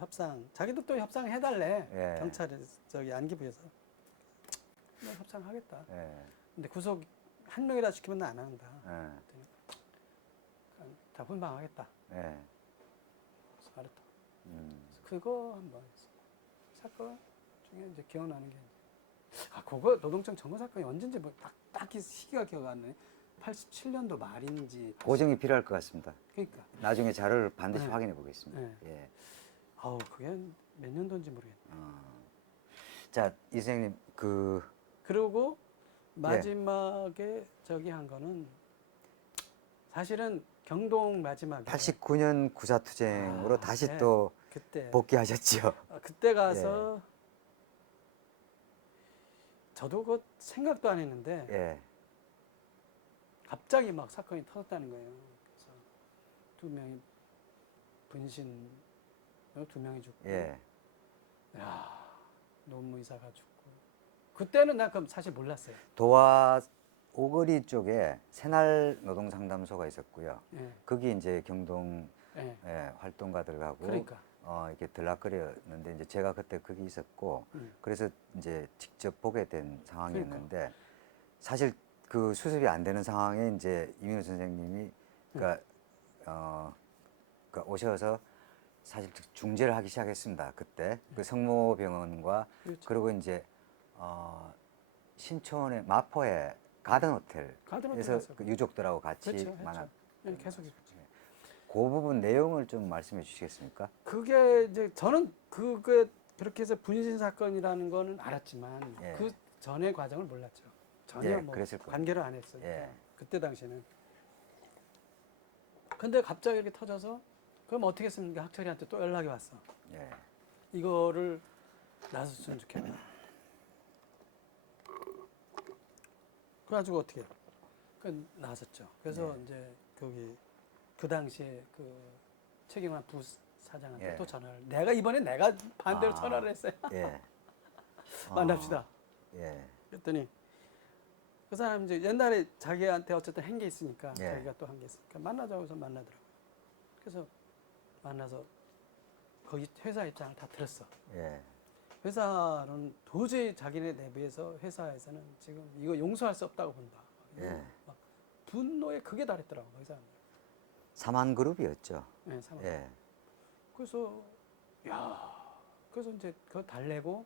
자기도 또 협상해달래. 예. 경찰에 저기 안기부에서 협상하겠다. 예. 근데 구속 한 명이라 시키면 나 안 한다. 예. 다 분방하겠다. 예. 그래서 알았다. 그래서 그거 한번 사건 중에 이제 기억나는 게 그거 노동청 점거 사건이 언제인지 뭐 딱히 시기가 기억 안 나네. 87년도 말인지. 고정이 필요할 것 같습니다. 그러니까. 나중에 자료를 반드시 네. 확인해 보겠습니다. 네. 예. 그게 몇 년도인지 모르겠네. 자, 이 선생님 그리고 마지막에 저기 한 거는 사실은 경동 마지막에 89년 구사투쟁으로 다시 네. 또 그때 복귀하셨죠. 그때 가서 저도 그 생각도 안 했는데 예. 갑자기 막 사건이 터졌다는 거예요. 그래서 2명이 분신, 2명이 죽고, 예. 야, 노무이사가 죽고. 그때는 나 그럼 사실 몰랐어요. 도화 오거리 쪽에 새날 노동상담소가 있었고요. 예, 거기 이제 경동 예. 활동가들하고 그러니까. 이렇게 들락거렸는데 이제 제가 그때 거기 있었고 음. 그래서 이제 직접 보게 된 상황이었는데 사실 그 수습이 안 되는 상황에 이제 이민우 선생님이 그러니까 그러니까 오셔서 사실 중재를 하기 시작했습니다. 그때 그 성모병원과 그렇죠. 그리고 이제 신촌의 마포의 가든 가든 호텔에서 호텔에서. 그 유족들하고 같이 그렇죠, 만났. 했죠. 예, 계속 했죠. 그 부분 내용을 좀 말씀해 주시겠습니까? 그게 이제 저는 그게 그렇게 해서 분신 사건이라는 거는 알았지만 예. 그 전의 과정을 몰랐죠. 전혀 예, 뭐 그랬을 겁니다. 관계를 안 했어요. 예. 그때 당시에는. 근데 갑자기 이렇게 터져서 그럼 어떻게 했습니까? 학철이한테 또 연락이 왔어. 예. 이거를 나섰으면 좋겠다. 그래가지고 어떻게 나섰죠. 그래서 이제 거기 그 당시에 그 최경환 부사장한테 예. 또 전화를 내가 이번에 내가 반대로 아. 전화를 했어요. 예. 만납시다. 예. 그랬더니 그 사람 이제 옛날에 자기한테 어쨌든 한 게 있으니까 예. 자기가 또 한 게 있으니까 만나자고 해서 만나더라고요. 그래서 만나서 거기 회사 입장을 다 들었어. 예. 회사는 도저히 자기네 내부에서 회사에서는 지금 이거 용서할 수 없다고 본다. 예. 막 분노에 극에 달했더라고 그 사람. 사만 그룹이었죠. 네, 상황. 예. 그래서 그래서 이제 그거 달래고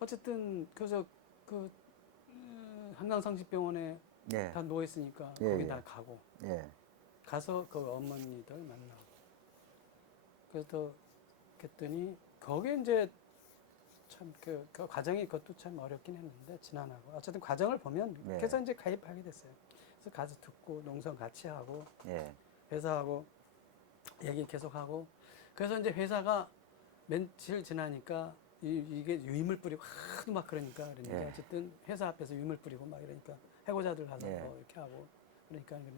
어쨌든 그래서 그 한강상식병원에 예. 다 누워 있으니까 예, 거기 예. 다 가고 예. 가서 그 어머니들 만나고 그래서 그랬더니 거기에 이제 참 그 과정이 그것도 참 어렵긴 했는데 지난하고 어쨌든 과정을 보면 네. 그래서 이제 가입하게 됐어요. 그래서 가서 듣고 농성 같이 하고 예. 회사하고 얘기 계속하고 그래서 이제 회사가 며칠 지나니까 이게 유임을 뿌리고 하도 막 그러니까 예. 어쨌든 회사 앞에서 유임을 뿌리고 막 이러니까 해고자들 가서 예. 뭐 이렇게 하고 그러니까 이제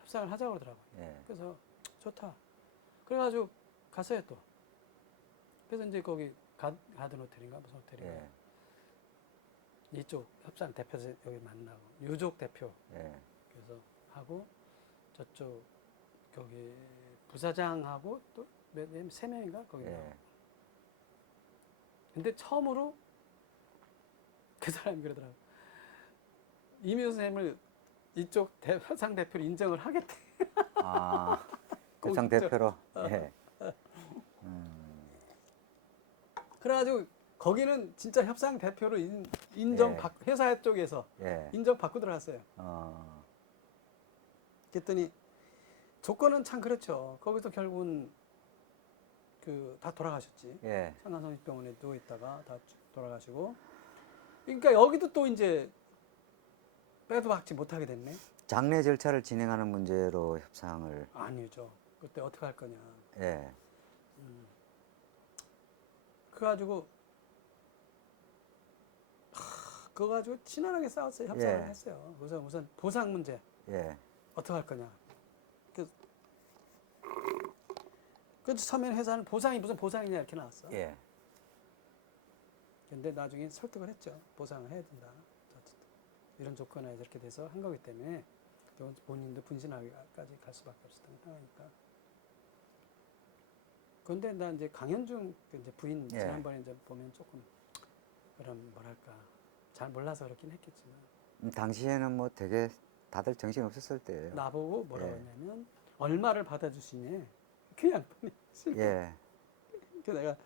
협상을 하자고 그러더라고요. 예. 그래서 좋다. 그래가지고 갔어요 또. 그래서 이제 거기 가든 호텔인가 무슨 호텔인가 예. 이쪽 협상 대표에서 여기 만나고 유족 대표 예. 그래서 하고 저쪽 거기 부사장하고 또 세 명인가 거기. 예. 근데 처음으로 그 사람이 그러더라고. 이민우 선생님을 이쪽 협상 대표로 인정을 하겠대. 아, 꼭 협상 있죠. 대표로. 어. 예. 그래가지고 거기는 진짜 협상 대표로 인정 예. 회사 쪽에서 예. 인정 받고 들어갔어요. 그랬더니 조건은 참 그렇죠. 거기서 결국은 그 다 돌아가셨지. 예. 한강성심병원에 누워 있다가 다 돌아가시고. 그러니까 여기도 또 이제 빼도 박지 못하게 됐네. 장례 절차를 진행하는 문제로 협상을. 아니죠. 그때 어떻게 할 거냐. 예. 그래가지고 그거 가지고 친하게 싸웠어요. 협상을 예. 했어요. 그래서 무슨 보상 문제 예. 어떻게 할 거냐. 그래서 처음에는 회사는 보상이 무슨 보상이냐 이렇게 나왔어. 예. 근데 나중에 설득을 했죠. 보상을 해야 된다. 어쨌든 이런 조건에 이렇게 돼서 한 거기 때문에 본인도 분신하기까지 갈 수밖에 없었던 상황이니까. 그런데 나 이제 강현중 이제 부인 예. 지난번에 이제 보면 조금 그런 뭐랄까 잘 몰라서 그렇긴 했겠지만 당시에는 뭐 되게 다들 정신 없었을 때예요. 나보고 뭐라고 예. 했냐면 얼마를 받아줄 수 있니? 그 양반이. 예. 그래서 내가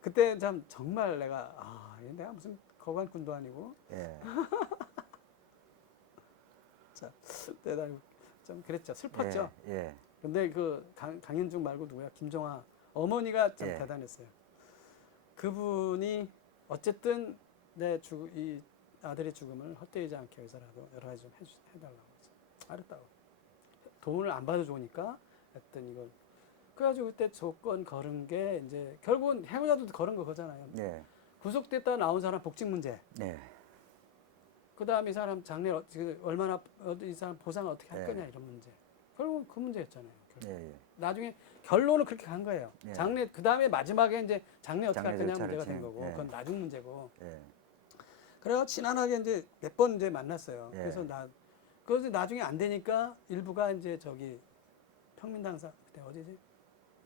그때 참 정말 내가 내가 무슨 거관꾼도 아니고 예. 자 내가 좀 그랬죠. 슬펐죠. 예. 예. 근데 그 강현중 말고 누구야? 김종화 어머니가 참 예. 대단했어요. 그분이 어쨌든 이 아들의 죽음을 헛되이지 않게 위해서라도 여러 가지 좀 해달라고 해서 알았다고. 돈을 안 받아 좋으니까 했더니 이걸 그래가지고 그때 조건 걸은 게 이제 결국은 해고자도 걸은 거 그거잖아요. 네. 구속됐다 나온 사람 복직 문제. 네. 그다음에 이 사람 장래 얼마나 이 사람 보상 어떻게 할 네. 거냐 이런 문제. 결국 그 문제였잖아요. 결국. 예, 예. 나중에 결론은 그렇게 간 거예요. 네. 장래 그다음에 마지막에 이제 장래 어떻게 할 장래 거냐 절차를 문제가 된 진행, 거고 예. 그건 나중 문제고. 예. 그래가 친안하게 이제 몇 번 이제 만났어요. 예. 그래서 그래서 나중에 안 되니까 일부가 이제 저기 평민당사 그때 어디지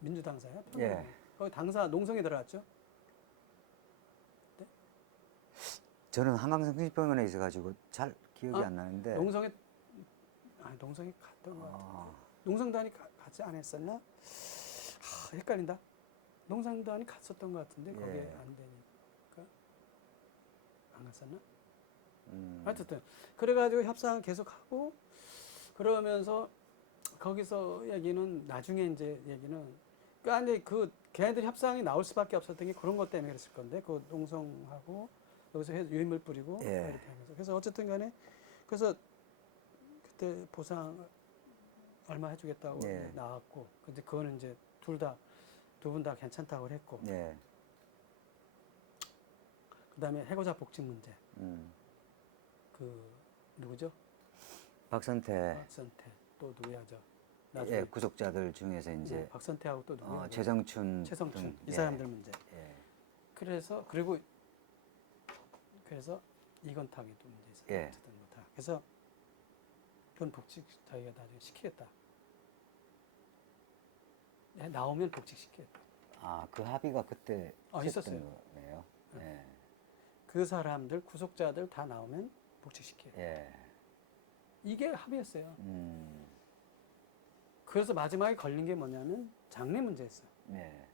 민주당사야? 예. 거기 당사 농성에 들어갔죠. 저는 한강성심병원에 있어가지고 잘 기억이 아, 안 나는데. 농성에 농성에 갔던 것 같아. 아, 농성단이 같이 안 했었나? 헷갈린다. 농성단이 갔었던 것 같은데 거기에 예. 안 되니까 안 갔었나? 하여튼 그래가지고 협상을 계속하고 그러면서 거기서 얘기는 나중에 이제 얘기는 그러니까 그 걔네들 협상이 나올 수밖에 없었던 게 그런 것 때문에 그랬을 건데 그 농성하고 여기서 유인물 뿌리고 예. 이렇게 하면서 그래서 어쨌든 간에 그래서 그때 보상 얼마 해주겠다고 예. 나왔고 근데 그거는 이제 두 분 다 괜찮다고 했고 예. 그다음에 해고자 복직 문제 음. 그 누구죠? 박선태. 박선태 또 누구야 저 예, 구속자들 중에서 이제 박선태하고 또 누구야? 최성춘 최성춘 등, 이 예. 사람들 문제. 예. 그래서 이건탁이도 문제 있어요. 예. 어쨌든 뭐 다. 그래서 그건 복직 저희가 나중에 시키겠다. 나오면 복직 시키겠다. 아, 그 합의가 그때 있었어요. 있었던 거네요. 예. 그 사람들 구속자들 다 나오면 복직 시키겠다. 예. 이게 합의였어요. 음. 그래서 마지막에 걸린 게 뭐냐면 장래 문제였어요. 예.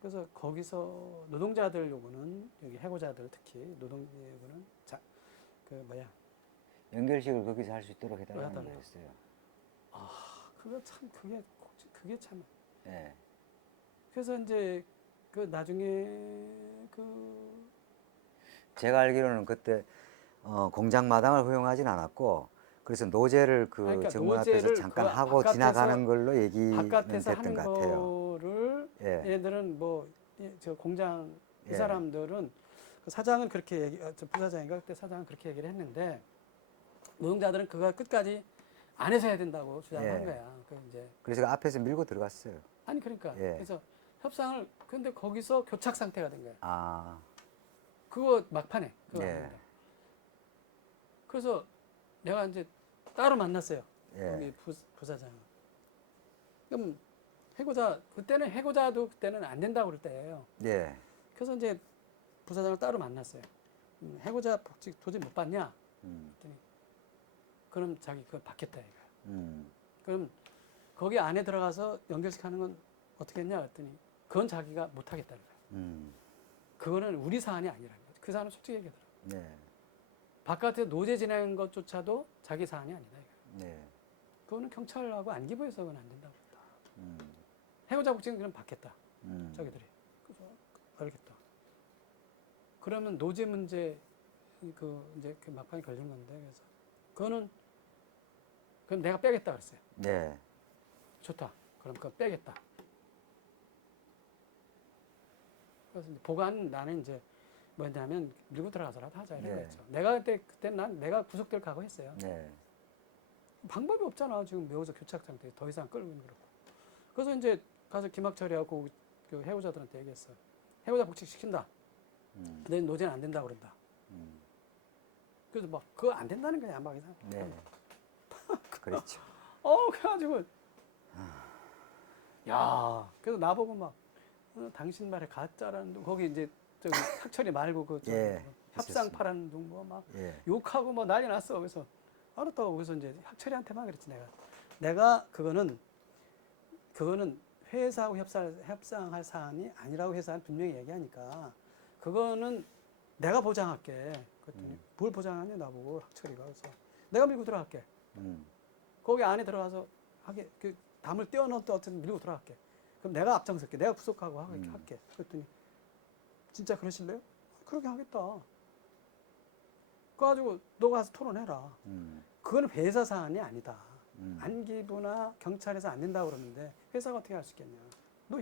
그래서 거기서 노동자들 요구는 여기 해고자들 특히 노동 요구는 연결식을 거기서 할 수 있도록 해달라는 해달라고. 거였어요. 그거 참 그게 참 예. 그래서 이제 그 나중에 제가 알기로는 그때 공장 마당을 허용하진 않았고 그래서 노제를 그 그러니까 정문 앞에서 노제를 잠깐 그 하고 바깥에서- 지나가는 걸로 얘기는 바깥에서 됐던 하는 것 같아요. 거를 예. 얘들은 저 공장 이 예. 사람들은 그 사장은 그렇게 저 부사장인가 그때 사장은 그렇게 얘기를 했는데 노동자들은 그거 끝까지 안 해서 해야 된다고 주장을 예. 한 거야. 그 이제 그래서 그 앞에서 밀고 들어갔어요. 아니 그러니까 예. 그래서 협상을 근데 거기서 교착 상태가 된 거야. 아, 그거 막판에 그거 예. 아닙니다. 그래서 내가 이제 따로 만났어요. 예. 거기 부사장. 그럼 그때는 해고자도 그때는 안 된다고 그럴 때예요. 예. 그래서 이제 부사장을 따로 만났어요. 해고자 복직 도저히 못 받냐? 음. 그럼 자기 그걸 받겠다 이거. 음. 그럼 거기 안에 들어가서 연결시키는 건 어떻게 했냐 그랬더니 그건 자기가 못 하겠다 이거야. 그거는 우리 사안이 아니라는 거죠. 그 사람은 솔직히 얘기하더라고. 네. 바깥에 노제 지내는 것조차도 자기 사안이 아니다 이거. 네. 그거는 경찰하고 안기부에서 그건 안 된다고 그랬다. 음. 해고자 복직은 그럼 받겠다. 음. 자기들이. 그래서 알겠다. 그러면 노제 문제 이제 그 막판에 걸린 건데 그래서 그럼 내가 빼겠다 그랬어요. 네. 좋다. 그럼 그거 빼겠다. 그래서 이제 보관 나는 이제 뭐냐면 밀고 들어가서라도 하자 이런 네. 거였죠. 그때 내가 구속될 각오했어요. 네. 방법이 없잖아. 지금 여기서 교착 상태 더 이상 끌고 있는 그렇고. 그래서 이제 가서 김학철이하고 그 해고자들한테 얘기했어요. 해고자 복직 시킨다. 근데 노제는 안 된다 그런다. 그래서 막 그거 안 된다는 거야 막 이상. 네. 그렇죠. 그래가지고 야 그래서 나보고 막 당신 말에 가짜라는 둥 거기 이제 저기 학철이 말고 그 예, 협상파라는 둥 뭐 막 예. 욕하고 뭐 난리 났어. 그래서 알았다고 그래서 이제 학철이한테만 그랬지 내가 그거는 회사하고 협상할 사안이 아니라고 회사는 분명히 얘기하니까 그거는 내가 보장할게. 그랬더니 뭘 보장하냐 나보고 학철이가 그래서 내가 밀고 들어갈게. 거기 안에 들어가서 하게 그 담을 떼어넣었다 어쨌든 밀고 들어갈게. 그럼 내가 앞장설게. 내가 구속하고 할게. 그랬더니 진짜 그러실래요? 그렇게 하겠다. 그래가지고 너 가서 토론해라. 음. 그거는 회사 사안이 아니다. 음. 안기부나 경찰에서 안 된다고 그러는데 회사가 어떻게 할 수 있겠냐. 너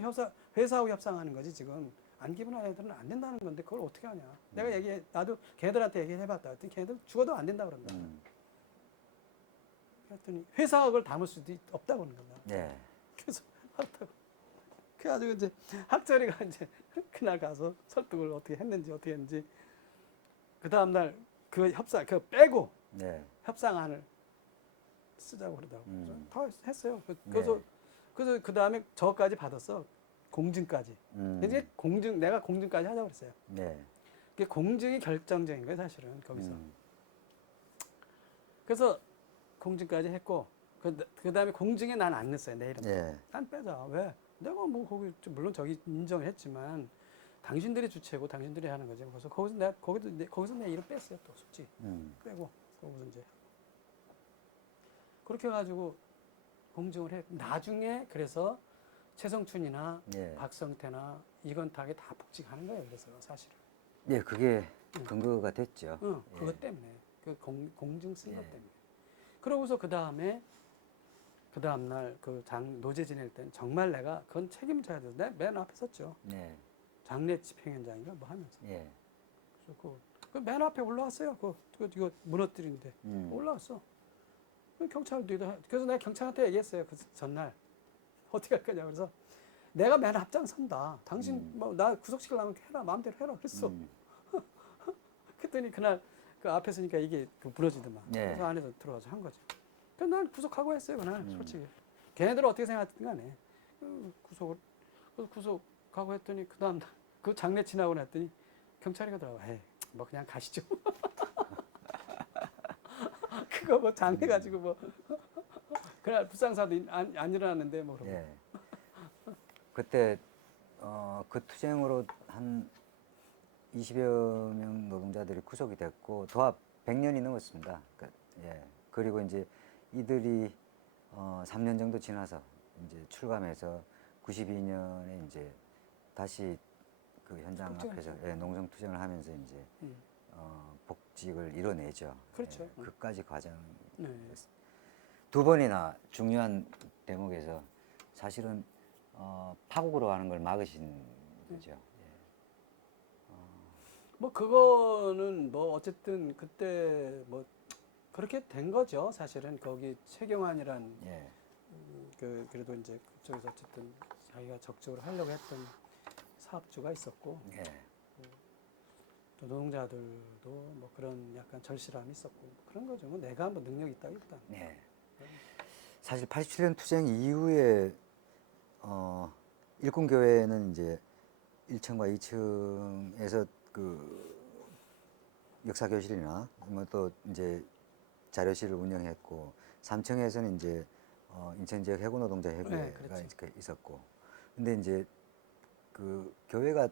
회사하고 협상하는 거지 지금. 안기부나 애들은 안 된다는 건데 그걸 어떻게 하냐. 내가 나도 걔들한테 얘기해봤다. 그랬더니 걔들 죽어도 안 된다 그런다. 그랬더니 회사가 그걸 담을 수도 없다고 그러는 거야. 네. 그래서 하다고. 그래가지고 이제 학자리가 이제 그날 가서 설득을 어떻게 했는지 그 다음날 그 협상 그거 빼고 네. 협상안을 쓰자고 그러더라고. 음. 다 했어요. 그래서 그 다음에 저까지 받았어. 공증까지. 이제 내가 공증까지 하자고 그랬어요. 네. 그게 공증이 결정적인 거예요, 사실은 거기서. 음. 그래서 공증까지 했고 그 다음에 공증에 난 안 넣었어요, 내 이름. 네. 난 빼자. 왜? 내가 뭐 거기 물론 저기 인정했지만 당신들이 주체고 당신들이 하는 거지. 그래서 거기서 내 이름 뺐어요, 또 솔직히. 빼고 거기서 이제 그렇게 해가지고 공증을 해. 나중에 그래서 최성춘이나 네. 박성태나 이건탁이 다 복직하는 거예요. 그래서 사실은. 예, 그게 근거가 됐죠. 응, 예. 그것 때문에 그 공증 쓴 것 예. 때문에. 그러고서 그 다음날 그 노제 지낼 때는 정말 내가 그건 책임져야 돼. 내가 맨 앞에 섰죠. 네. 장례 집행현장인가 뭐 하면서. 예. 그래서 그맨 앞에 올라왔어요. 이거 무너뜨리는데 올라왔어. 그래서 내가 경찰한테 얘기했어요. 그 전날 어떻게 할 거냐. 그래서 내가 맨 앞장 선다. 당신 뭐 나 구속시키려면 해라. 마음대로 해라. 그랬어. 그랬더니 그날 그 앞에 서니까 이게 부러지더만. 네. 그래서 안에서 들어가서 한 거지. 그래서 난 구속하고 했어요. 그날 솔직히. 걔네들은 어떻게 생각했든 간에 구속하고 했더니 그 다음 그 장례 지나고 났더니 경찰이 가더라고. 에이 뭐 그냥 가시죠. 그거 뭐 장례 가지고 뭐 그날 불상사도 안 일어났는데 뭐 그러고. 예. 그때 그 투쟁으로 한 20여 명 노동자들이 구속이 됐고 도합 100년이 넘었습니다. 예. 그리고 이제 이들이 3년 정도 지나서 이제 출감해서 92년에 이제 다시 그 현장 앞에서 농성 투쟁을 하면서 이제 복직을 이뤄내죠. 그렇죠. 예. 그까지 과정. 네. 두 번이나 중요한 대목에서 사실은 파국으로 가는 걸 막으신 거죠. 뭐 그거는 뭐 어쨌든 그때 뭐 그렇게 된 거죠. 사실은 거기 최경환이란 예. 그래도 이제 그쪽에서 어쨌든 자기가 적극적으로 하려고 했던 사업주가 있었고 예. 또 노동자들도 뭐 그런 약간 절실함이 있었고 뭐 그런 거죠. 뭐 내가 뭐 능력이 있다기보다. 예. 사실 87년 투쟁 이후에 일꾼교회는 이제 1층과 2층에서 그 역사교실이나 뭐 또 이제 자료실을 운영했고 3층에서는 이제 인천 지역 해군노동자 협의회가 네, 그렇죠. 있었고 근데 이제 그 교회가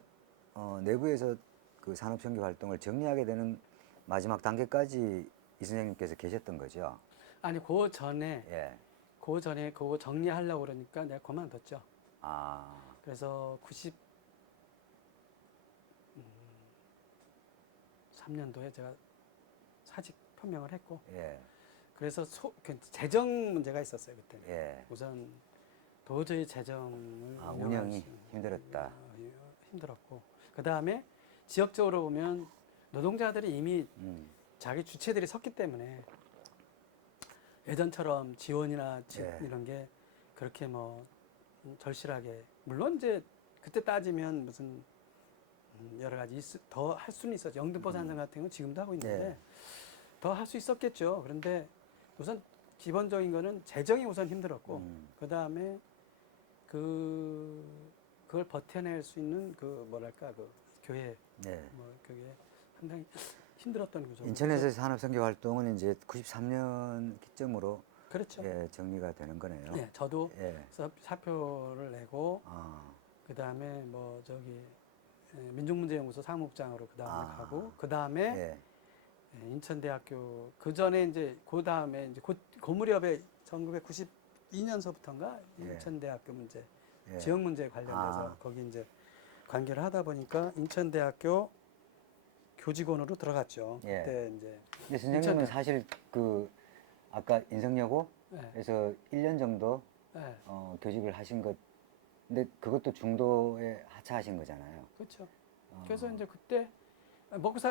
내부에서 그 산업청교 활동을 정리하게 되는 마지막 단계까지 이 선생님께서 계셨던 거죠. 아니 그 전에 예. 그거 정리하려고 그러니까 내가 그만뒀죠. 아. 그래서 93년도에 제가 사직 표명을 했고 예. 그래서 그 재정 문제가 있었어요 그때. 예. 우선 도저히 재정을 운영이 힘들었다. 힘들었고 그 다음에 지역적으로 보면 노동자들이 이미 자기 주체들이 섰기 때문에 예전처럼 지원이나 예. 이런 게 그렇게 뭐 절실하게 물론 이제 그때 따지면 무슨 여러 가지 더 할 수는 있었죠. 영등포 산성 같은 경우는 지금도 하고 있는데 네. 더 할 수 있었겠죠. 그런데 우선 기본적인 거는 재정이 우선 힘들었고 그 다음에 그걸 버텨낼 수 있는 그 뭐랄까 그 교회 네. 뭐 그게 상당히 힘들었던 거죠. 인천에서 산업선교 활동은 이제 93년 기점으로 그렇죠. 예, 정리가 되는 거네요. 네, 저도 예. 사표를 내고 아. 그 다음에 뭐 저기 민족문제연구소 사무국장으로 그 다음에 아. 가고 그 다음에 예. 인천대학교 그 전에 이제 그 다음에 이제 그 무렵에 1992년서부터인가 예. 인천대학교 문제 예. 지역 문제 관련돼서 아. 거기 이제 관계를 하다 보니까 인천대학교 교직원으로 들어갔죠. 예. 그때 이제 근데 선생님은 인천대. 사실 그 아까 인성여고에서 예, 1년 정도 예, 교직을 하신 것, 근데 그것도 중도에 하차하신 거잖아요. 그렇죠. 어, 그래서 이제 그때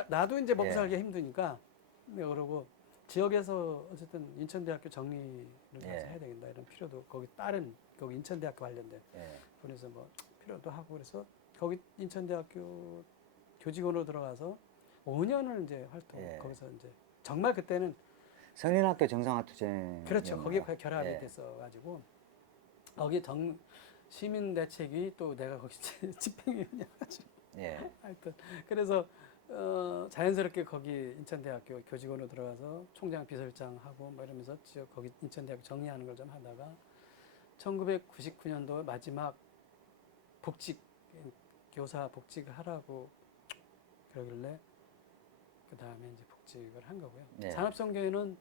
나도 이제 먹고 예. 살기 힘드니까 내가 그러고 지역에서 어쨌든 인천대학교 정리를 가서 예. 해야 되겠다 이런 필요도 거기 다른 거기 인천대학교 관련된 예. 분에서 뭐 필요도 하고 그래서 거기 인천대학교 교직원으로 들어가서 5년을 이제 활동 예. 거기서 이제 정말 그때는 성인학교 정상화투쟁. 그렇죠. 거기에 결합이 예. 됐어가지고 거기 시민대책위 또 내가 거기 집행위원이어가지고 예. 하여튼 그래서 자연스럽게 거기 인천대학교 교직원으로 들어가서 총장 비서실장 하고 뭐 이러면서 거기 인천대학교 정리하는 걸 좀 하다가 1999년도 마지막 교사 복직을 하라고 그러길래 그 다음에 이제 복직을 한 거고요. 네. 산업선교회는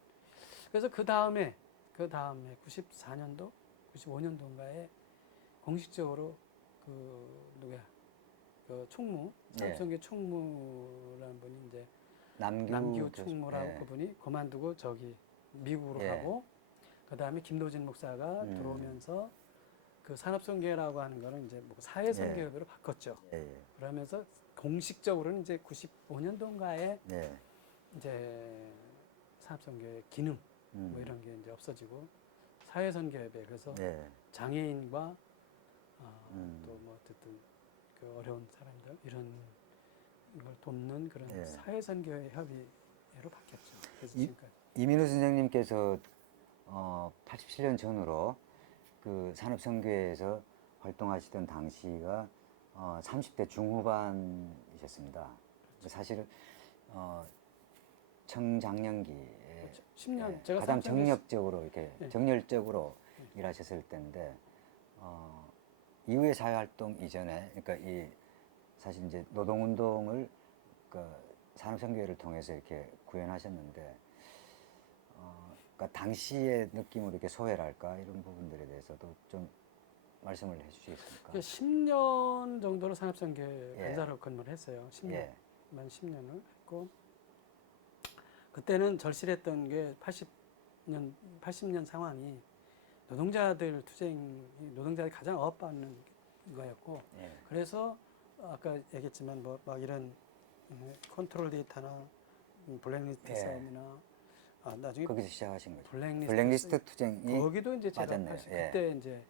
그래서 그 다음에 94년도, 95년도인가에 공식적으로 그 총무, 산업선교회 총무라는 분이 이제 남규 총무라고 예. 그분이 그만두고 저기 미국으로 예. 가고 그 다음에 김도진 목사가 들어오면서 그 산업선교회라고 하는 거는 이제 뭐 사회선교회로 바꿨죠. 예. 예. 그러면서 공식적으로는 이제 95년도인가에 네. 이제 산업선교회 기능 뭐 이런 게 이제 없어지고 사회선교회배 그래서 네. 장애인과 또 뭐 어쨌든 그 어려운 사람들 이런 걸 돕는 그런 예. 사회선교회 협의회로 바뀌었죠. 그래서 이- 지금까지. 이민우 선생님께서 87년 전으로 그 산업선교회에서 활동하시던 당시가 30대 중후반이셨습니다. 사실 청장년기에 10년 예, 제가 가장 산업선교회 정력적으로 이렇게 네. 정열적으로 일하셨을 때인데 이후의 사회활동 이전에 그러니까 이 사실 이제 노동운동을 그 산업선교회를 통해서 이렇게 구현하셨는데 그러니까 당시의 느낌으로 이렇게 소회랄까 이런 부분들에 대해서도 좀 말씀을 해주시겠습니까? 10년 정도로 산업선교회 예. 간사로 근무를 했어요. 10년. 예, 만 10년을 했고 그때는 절실했던 게 80년 상황이 노동자들이 가장 억압받는 거였고 예, 그래서 아까 얘기했지만 뭐 막 이런 컨트롤 데이터나 블랙리스트 예. 싸움이나 나중에 거기서 시작하신 거죠. 블랙리스트 블랙리스트 투쟁이 거기도 이제 제가 맞았네요. 사실 예. 그때 이제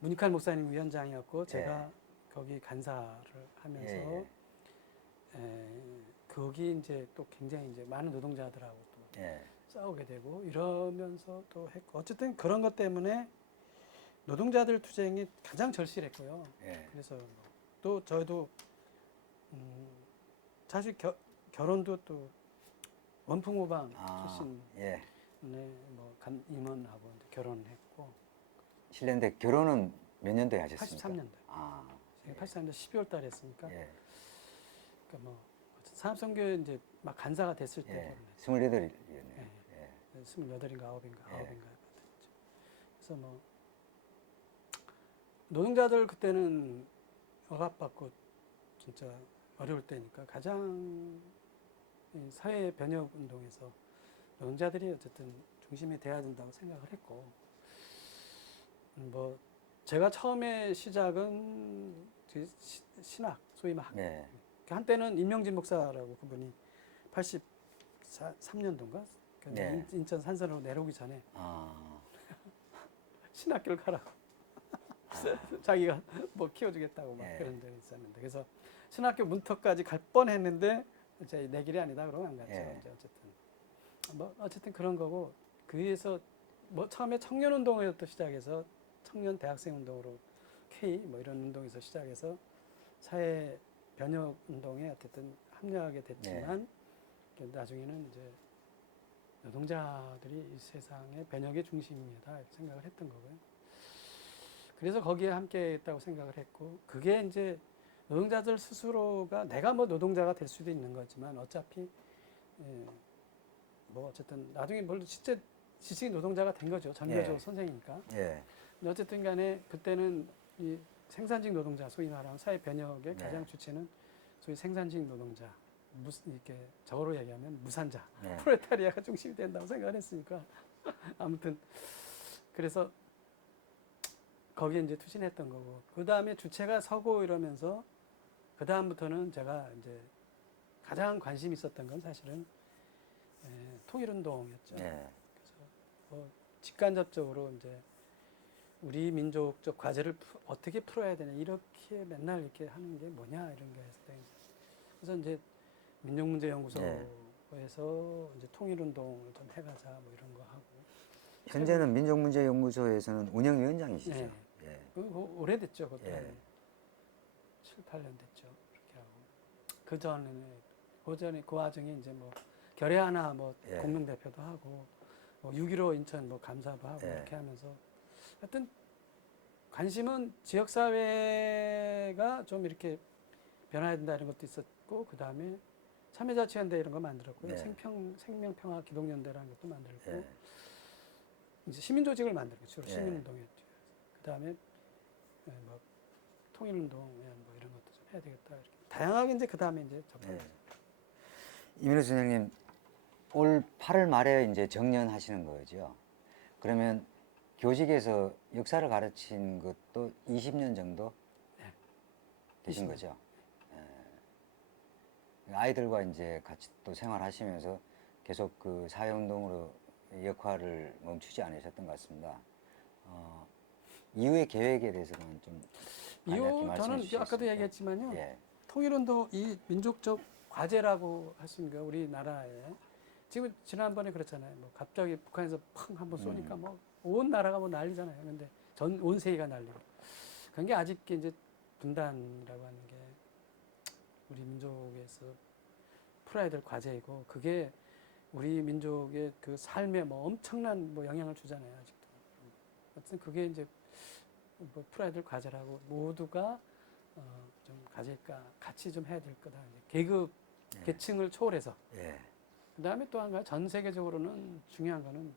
문익환 목사님 위원장이었고 제가 예. 거기 간사를 하면서 예, 거기 이제 또 굉장히 이제 많은 노동자들하고 또 예, 싸우게 되고 이러면서 또 했고 어쨌든 그런 것 때문에 노동자들 투쟁이 가장 절실했고요. 예, 그래서 또 저도 사실 결혼도 또 원풍오방 출신 예. 뭐 임원하고 이제 결혼했고 실례인데 결혼은 몇 년도에 하셨습니까? 83년도. 아, 예. 83년도 12월 달에 했으니까 예, 그러니까 뭐 산업선교회 이제 막 간사가 됐을 때 예. 결혼했죠. 28이었네요. 예. 28인가 9인가 예. 9인가 그래서 뭐 노동자들 그때는 억압받고 진짜 어려울 때니까 가장 이 사회 변혁 운동에서 노동자들이 어쨌든 중심이 돼야 된다고 생각을 했고 뭐 제가 처음에 시작은 신학 소위 막 예. 한때는 임명진 목사라고 그분이 83년도인가 네. 인천 산선으로 내려오기 전에 아, 신학교를 가라고 자기가 뭐 키워주겠다고 막 예. 그런 적이 있었는데 그래서 신학교 문턱까지 갈 뻔했는데 이제 내 길이 아니다 그러고 안 갔죠. 예. 이제 어쨌든 그런 거고 그 위에서 뭐 처음에 청년 운동에서 시작해서 청년 대학생 운동으로 K 뭐 이런 운동에서 시작해서 사회 변혁 운동에 어쨌든 합류하게 됐지만 나중에는 이제 노동자들이 이 세상의 변혁의 중심이다 이렇게 생각을 했던 거고요. 그래서 거기에 함께 했다고 생각을 했고 그게 이제 노동자들 스스로가 내가 뭐 노동자가 될 수도 있는 거지만 어차피 뭐 어쨌든 나중에 뭘 진짜 지식인 노동자가 된 거죠. 전교조 예. 선생이니까. 예, 근데 어쨌든 간에 그때는 이 생산직 노동자 소위 말하는 사회 변혁의 네. 가장 주체는 소위 생산직 노동자 이렇게 저로 얘기하면 무산자, 네. 프롤레타리아가 중심이 된다고 생각을 했으니까 아무튼 그래서 거기에 이제 투신했던 거고 그 다음에 주체가 서고 이러면서 그 다음부터는 제가 이제 가장 관심 있었던 건 사실은 통일운동이었죠. 네. 그래서 뭐 직간접적으로 이제 우리 민족적 과제를 어떻게 풀어야 되냐 이렇게 맨날 이렇게 하는 게 뭐냐 이런 게 했을 때 그래서 이제 민족문제연구소에서 이제 통일운동을 좀 해가자 뭐 이런 거 하고 현재는 민족문제연구소에서는 운영위원장이시죠? 네. 예. 오래됐죠. 그것도 예. 7, 8년 됐죠. 그렇게 하고 그 전에 그 와중에 이제 뭐 결의하나 뭐 예. 공동대표도 하고 뭐 6.15 인천 뭐 감사도 하고 예. 이렇게 하면서 하여튼 관심은 지역사회가 좀 이렇게 변화해야 된다 이런 것도 있었고 그 다음에 참여자치연대 이런 거 만들었고요. 네. 생명평화 기독연대라는 것도 만들었고 예. 이제 시민조직을 만들고 주로 예. 시민운동이었죠. 그 다음에 뭐 통일운동 뭐 이런 것도 좀 해야 되겠다 이렇게 다양하게 이제 그 다음에 이제 접근했죠. 예. 이민호 선생님 올 8월 말에 이제 정년하시는 거죠. 그러면 교직에서 역사를 가르친 것도 20년 정도 네. 되신 20년. 거죠. 예. 아이들과 이제 같이 또 생활하시면서 계속 그 사회운동으로 역할을 멈추지 않으셨던 것 같습니다. 이후의 계획에 대해서는 좀 간략히 이후 말씀해 저는 주시겠습니까? 아까도 얘기했지만요. 예. 통일운동 이 민족적 과제라고 하십니까 우리나라에 지금 지난번에 그렇잖아요. 뭐 갑자기 북한에서 펑 한번 쏘니까 뭐 온 나라가 뭐 난리잖아요. 근데 온 세계가 난리고 그런 게 아직 이제 분단이라고 하는 게 우리 민족에서 풀어야 될 과제이고 그게 우리 민족의 그 삶에 뭐 엄청난 뭐 영향을 주잖아요. 아직도. 어쨌든 그게 이제 뭐 풀어야 될 과제라고 모두가 좀 가질까 같이 좀 해야 될 거다. 이제 계급 예. 계층을 초월해서. 예. 그 다음에 또 한 가지 전 세계적으로는 중요한 거는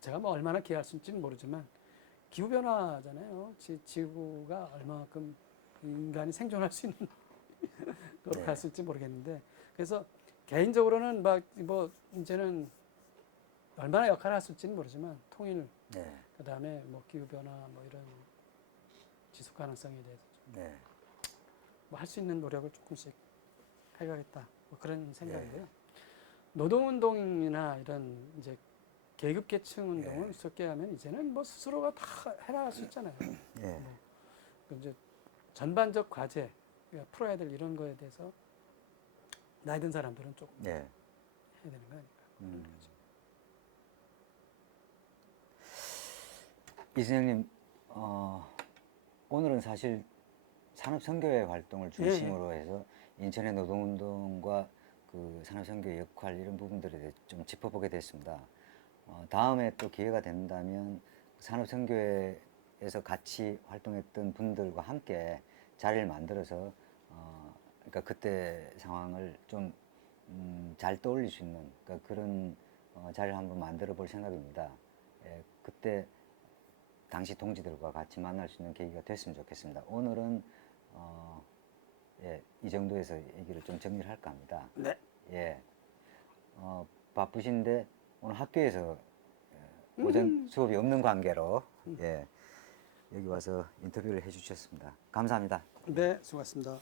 제가 뭐 얼마나 기여할 수 있을지는 모르지만 기후 변화잖아요. 지구가 얼마만큼 인간이 생존할 수 있는 그렇게 할 수 있을지 모르겠는데 그래서 개인적으로는 막 뭐 이제는 얼마나 역할을 할 수 있을지는 모르지만 통일 네. 그 다음에 뭐 기후 변화 뭐 이런 지속 가능성에 대해서 네. 뭐 할 수 있는 노력을 조금씩 해가겠다 뭐 그런 생각이고요. 노동운동이나 이런 이제 계급 계층 운동을 쉽게 하면 이제는 뭐 스스로가 다 해나갈 수 있잖아요. 예. 그 이제 전반적 과제 그러니까 풀어야 될 이런 거에 대해서 나이 든 사람들은 조금 예. 해야 되는 거 아닐까. 음. 이선생님, 오늘은 사실 산업선교회 활동을 중심으로 해서 인천의 노동운동과 그 산업선교의 역할 이런 부분들에 대해 좀 짚어보게 됐습니다. 다음에 또 기회가 된다면 산업선교회에서 같이 활동했던 분들과 함께 자리를 만들어서 그러니까 그때 상황을 좀 잘 떠올릴 수 있는 그러니까 그런 자리를 한번 만들어 볼 생각입니다. 예, 그때 당시 동지들과 같이 만날 수 있는 계기가 됐으면 좋겠습니다. 오늘은 예, 이 정도에서 얘기를 좀 정리를 할까 합니다. 네. 예, 바쁘신데 오늘 학교에서 오전 수업이 없는 관계로 예, 여기 와서 인터뷰를 해주셨습니다. 감사합니다. 네, 수고하셨습니다.